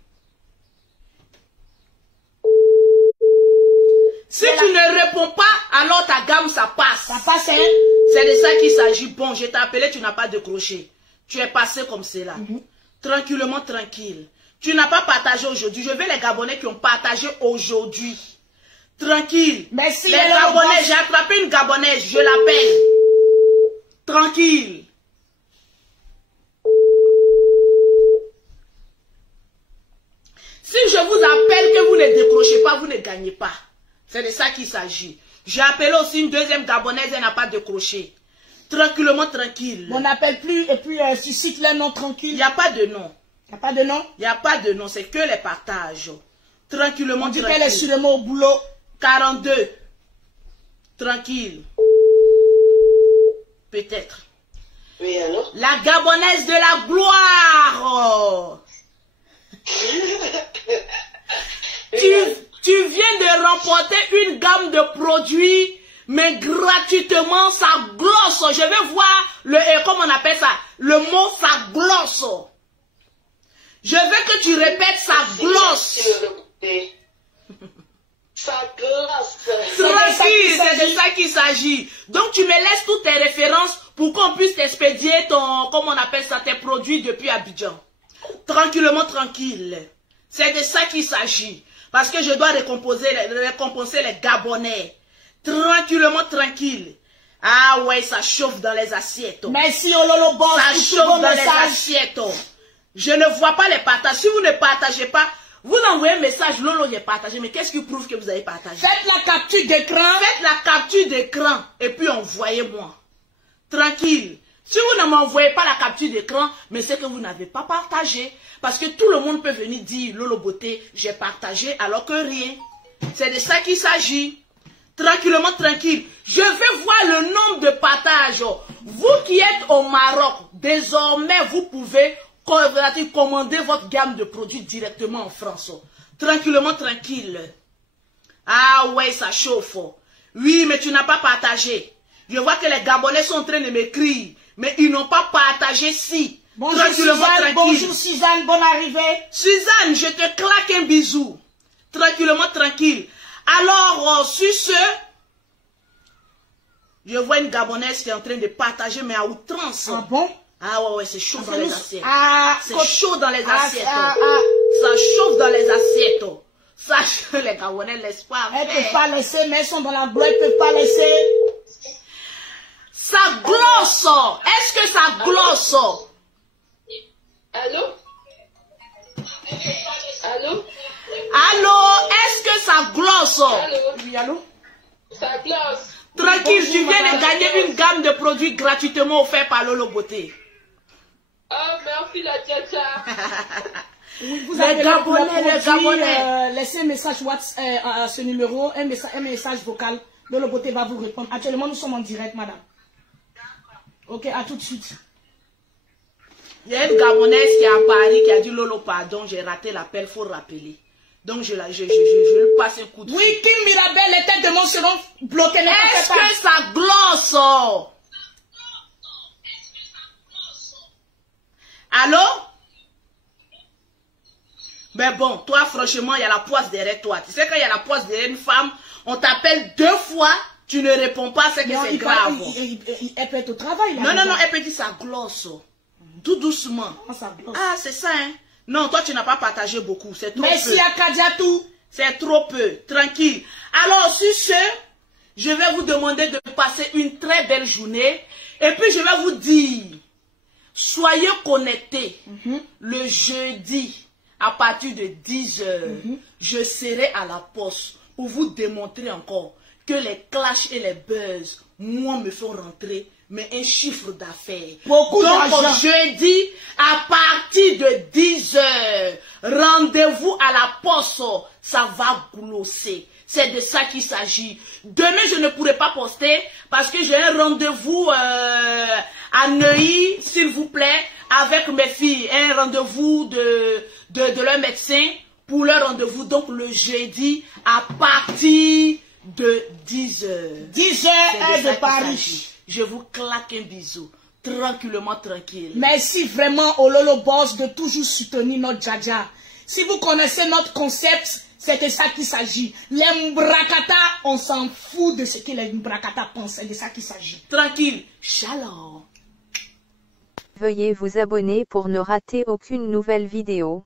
Si tu ne réponds pas, alors ta gamme, ça passe. Ça passe, hein? C'est de ça qu'il s'agit. Bon, je t'ai appelé, tu n'as pas décroché. Tu es passé comme cela. Tranquillement, tranquille. Tu n'as pas partagé aujourd'hui. Je veux les Gabonais qui ont partagé aujourd'hui. Tranquille. Merci. Les Gabonais, j'ai attrapé une Gabonaise, je l'appelle. Tranquille. Si je vous appelle que vous ne décrochez pas, vous ne gagnez pas. C'est de ça qu'il s'agit. J'ai appelé aussi une deuxième Gabonaise, elle n'a pas décroché. Tranquillement, tranquille. On n'appelle plus et puis suscite les noms tranquilles. Il n'y a pas de nom. Il n'y a pas de nom? Il n'y a pas de nom, c'est que les partages. Tranquillement, On dit tranquille. qu'elle est sûrement au boulot. 42. Tranquille. Peut-être. Oui, allô? La Gabonaise de la gloire. Tu viens de remporter une gamme de produits, mais gratuitement, ça glosse. Je vais voir comment on appelle ça, le mot ça glosse. Je veux que tu répètes ça glosse. Ça glosse. Tranquille, c'est de ça qu'il s'agit. Donc tu me laisses toutes tes références pour qu'on puisse t'expédier ton, comment on appelle ça, tes produits depuis Abidjan. Tranquillement, tranquille. C'est de ça qu'il s'agit. Parce que je dois récompenser les Gabonais. Tranquillement, tranquille. Ah ouais, ça chauffe dans les assiettes. Merci au Lolo Boss. Ça chauffe dans les assiettes. Je ne vois pas les partages. Si vous ne partagez pas, vous envoyez un message, Lolo, j'ai partagé. Mais qu'est-ce qui prouve que vous avez partagé? Faites la capture d'écran. Faites la capture d'écran et puis envoyez-moi. Tranquille. Si vous ne m'envoyez pas la capture d'écran, mais c'est que vous n'avez pas partagé. Parce que tout le monde peut venir dire, Lolo Beauté, j'ai partagé alors que rien. C'est de ça qu'il s'agit. Tranquillement, tranquille. Je vais voir le nombre de partages. Vous qui êtes au Maroc, désormais, vous pouvez commander votre gamme de produits directement en France. Tranquillement, tranquille. Ah ouais, ça chauffe. Oui, mais tu n'as pas partagé. Je vois que les Gabonais sont en train de m'écrire, mais ils n'ont pas partagé si. Bonjour Suzanne, bonjour Suzanne, bonne arrivée. Suzanne, je te claque un bisou. Tranquillement, tranquille. Alors, sur ce, je vois une Gabonaise qui est en train de partager, mais à outrance. Ah bon? Ah ouais, c'est chaud dans les assiettes. C'est chaud dans les assiettes. Ça chauffe dans les assiettes. Sache que les Gabonais ne laissent pas faire. Elles ne peuvent pas laisser, mais elles sont dans la gloire, elles ne peuvent pas laisser. Ça glosse. Est-ce que ça glosse? Allô? Allô? Allô? Est-ce que ça glosse? Allô? Oui, allô? Ça glosse. Tranquille, Bonjour, tu viens de madame. gagner une gamme de produits gratuitement offerts par Lolo Beauté. Oh, merci la tcha-tcha. Vous Les avez Gabonais, les Gabonais. Laissez un message WhatsApp à ce numéro, un message vocal. Lolo Beauté va vous répondre. Actuellement, nous sommes en direct, madame. Ok, à tout de suite. Il y a une Gabonaise qui est à Paris qui a dit Lolo, pardon, j'ai raté l'appel, il faut rappeler. Donc je lui passe un coup de fil. Oui, Kim Mirabel, les têtes de monde seront bloquées. Est-ce que ça glosse? Allô? Mais bon, toi, franchement, il y a la poisse derrière toi. Tu sais, quand il y a la poisse derrière une femme, on t'appelle 2 fois, tu ne réponds pas, c'est que c'est grave. Elle peut être au travail. Là, Non, elle peut dire ça glosse. Tout doucement. Ça glosse. Ah, c'est ça, hein? Non, toi, tu n'as pas partagé beaucoup. C'est trop peu. Merci à Kadiatou. C'est trop peu. Tranquille. Alors, sur ce, je vais vous demander de passer une très belle journée. Et puis, je vais vous dire, soyez connectés le jeudi à partir de 10h. Je serai à la poste pour vous démontrer encore que les clashs et les buzz, moi, me font rentrer, mais un chiffre d'affaires. Beaucoup d'argent. Donc, jeudi, à partir de 10h, rendez-vous à la poste, ça va glosser. C'est de ça qu'il s'agit. Demain, je ne pourrai pas poster parce que j'ai un rendez-vous à Neuilly, s'il vous plaît, avec mes filles un rendez-vous de leur médecin pour leur rendez-vous, donc le jeudi à partir de 10h. 10h, heure de Paris. Je vous claque un bisou. Tranquillement, tranquille. Merci vraiment au Lolo Boss de toujours soutenir notre Dja. Si vous connaissez notre concept, c'est de ça qu'il s'agit. Les Mbrakata, on s'en fout de ce que les Mbrakata pensent. C'est de ça qu'il s'agit. Tranquille. Shalom. Veuillez vous abonner pour ne rater aucune nouvelle vidéo.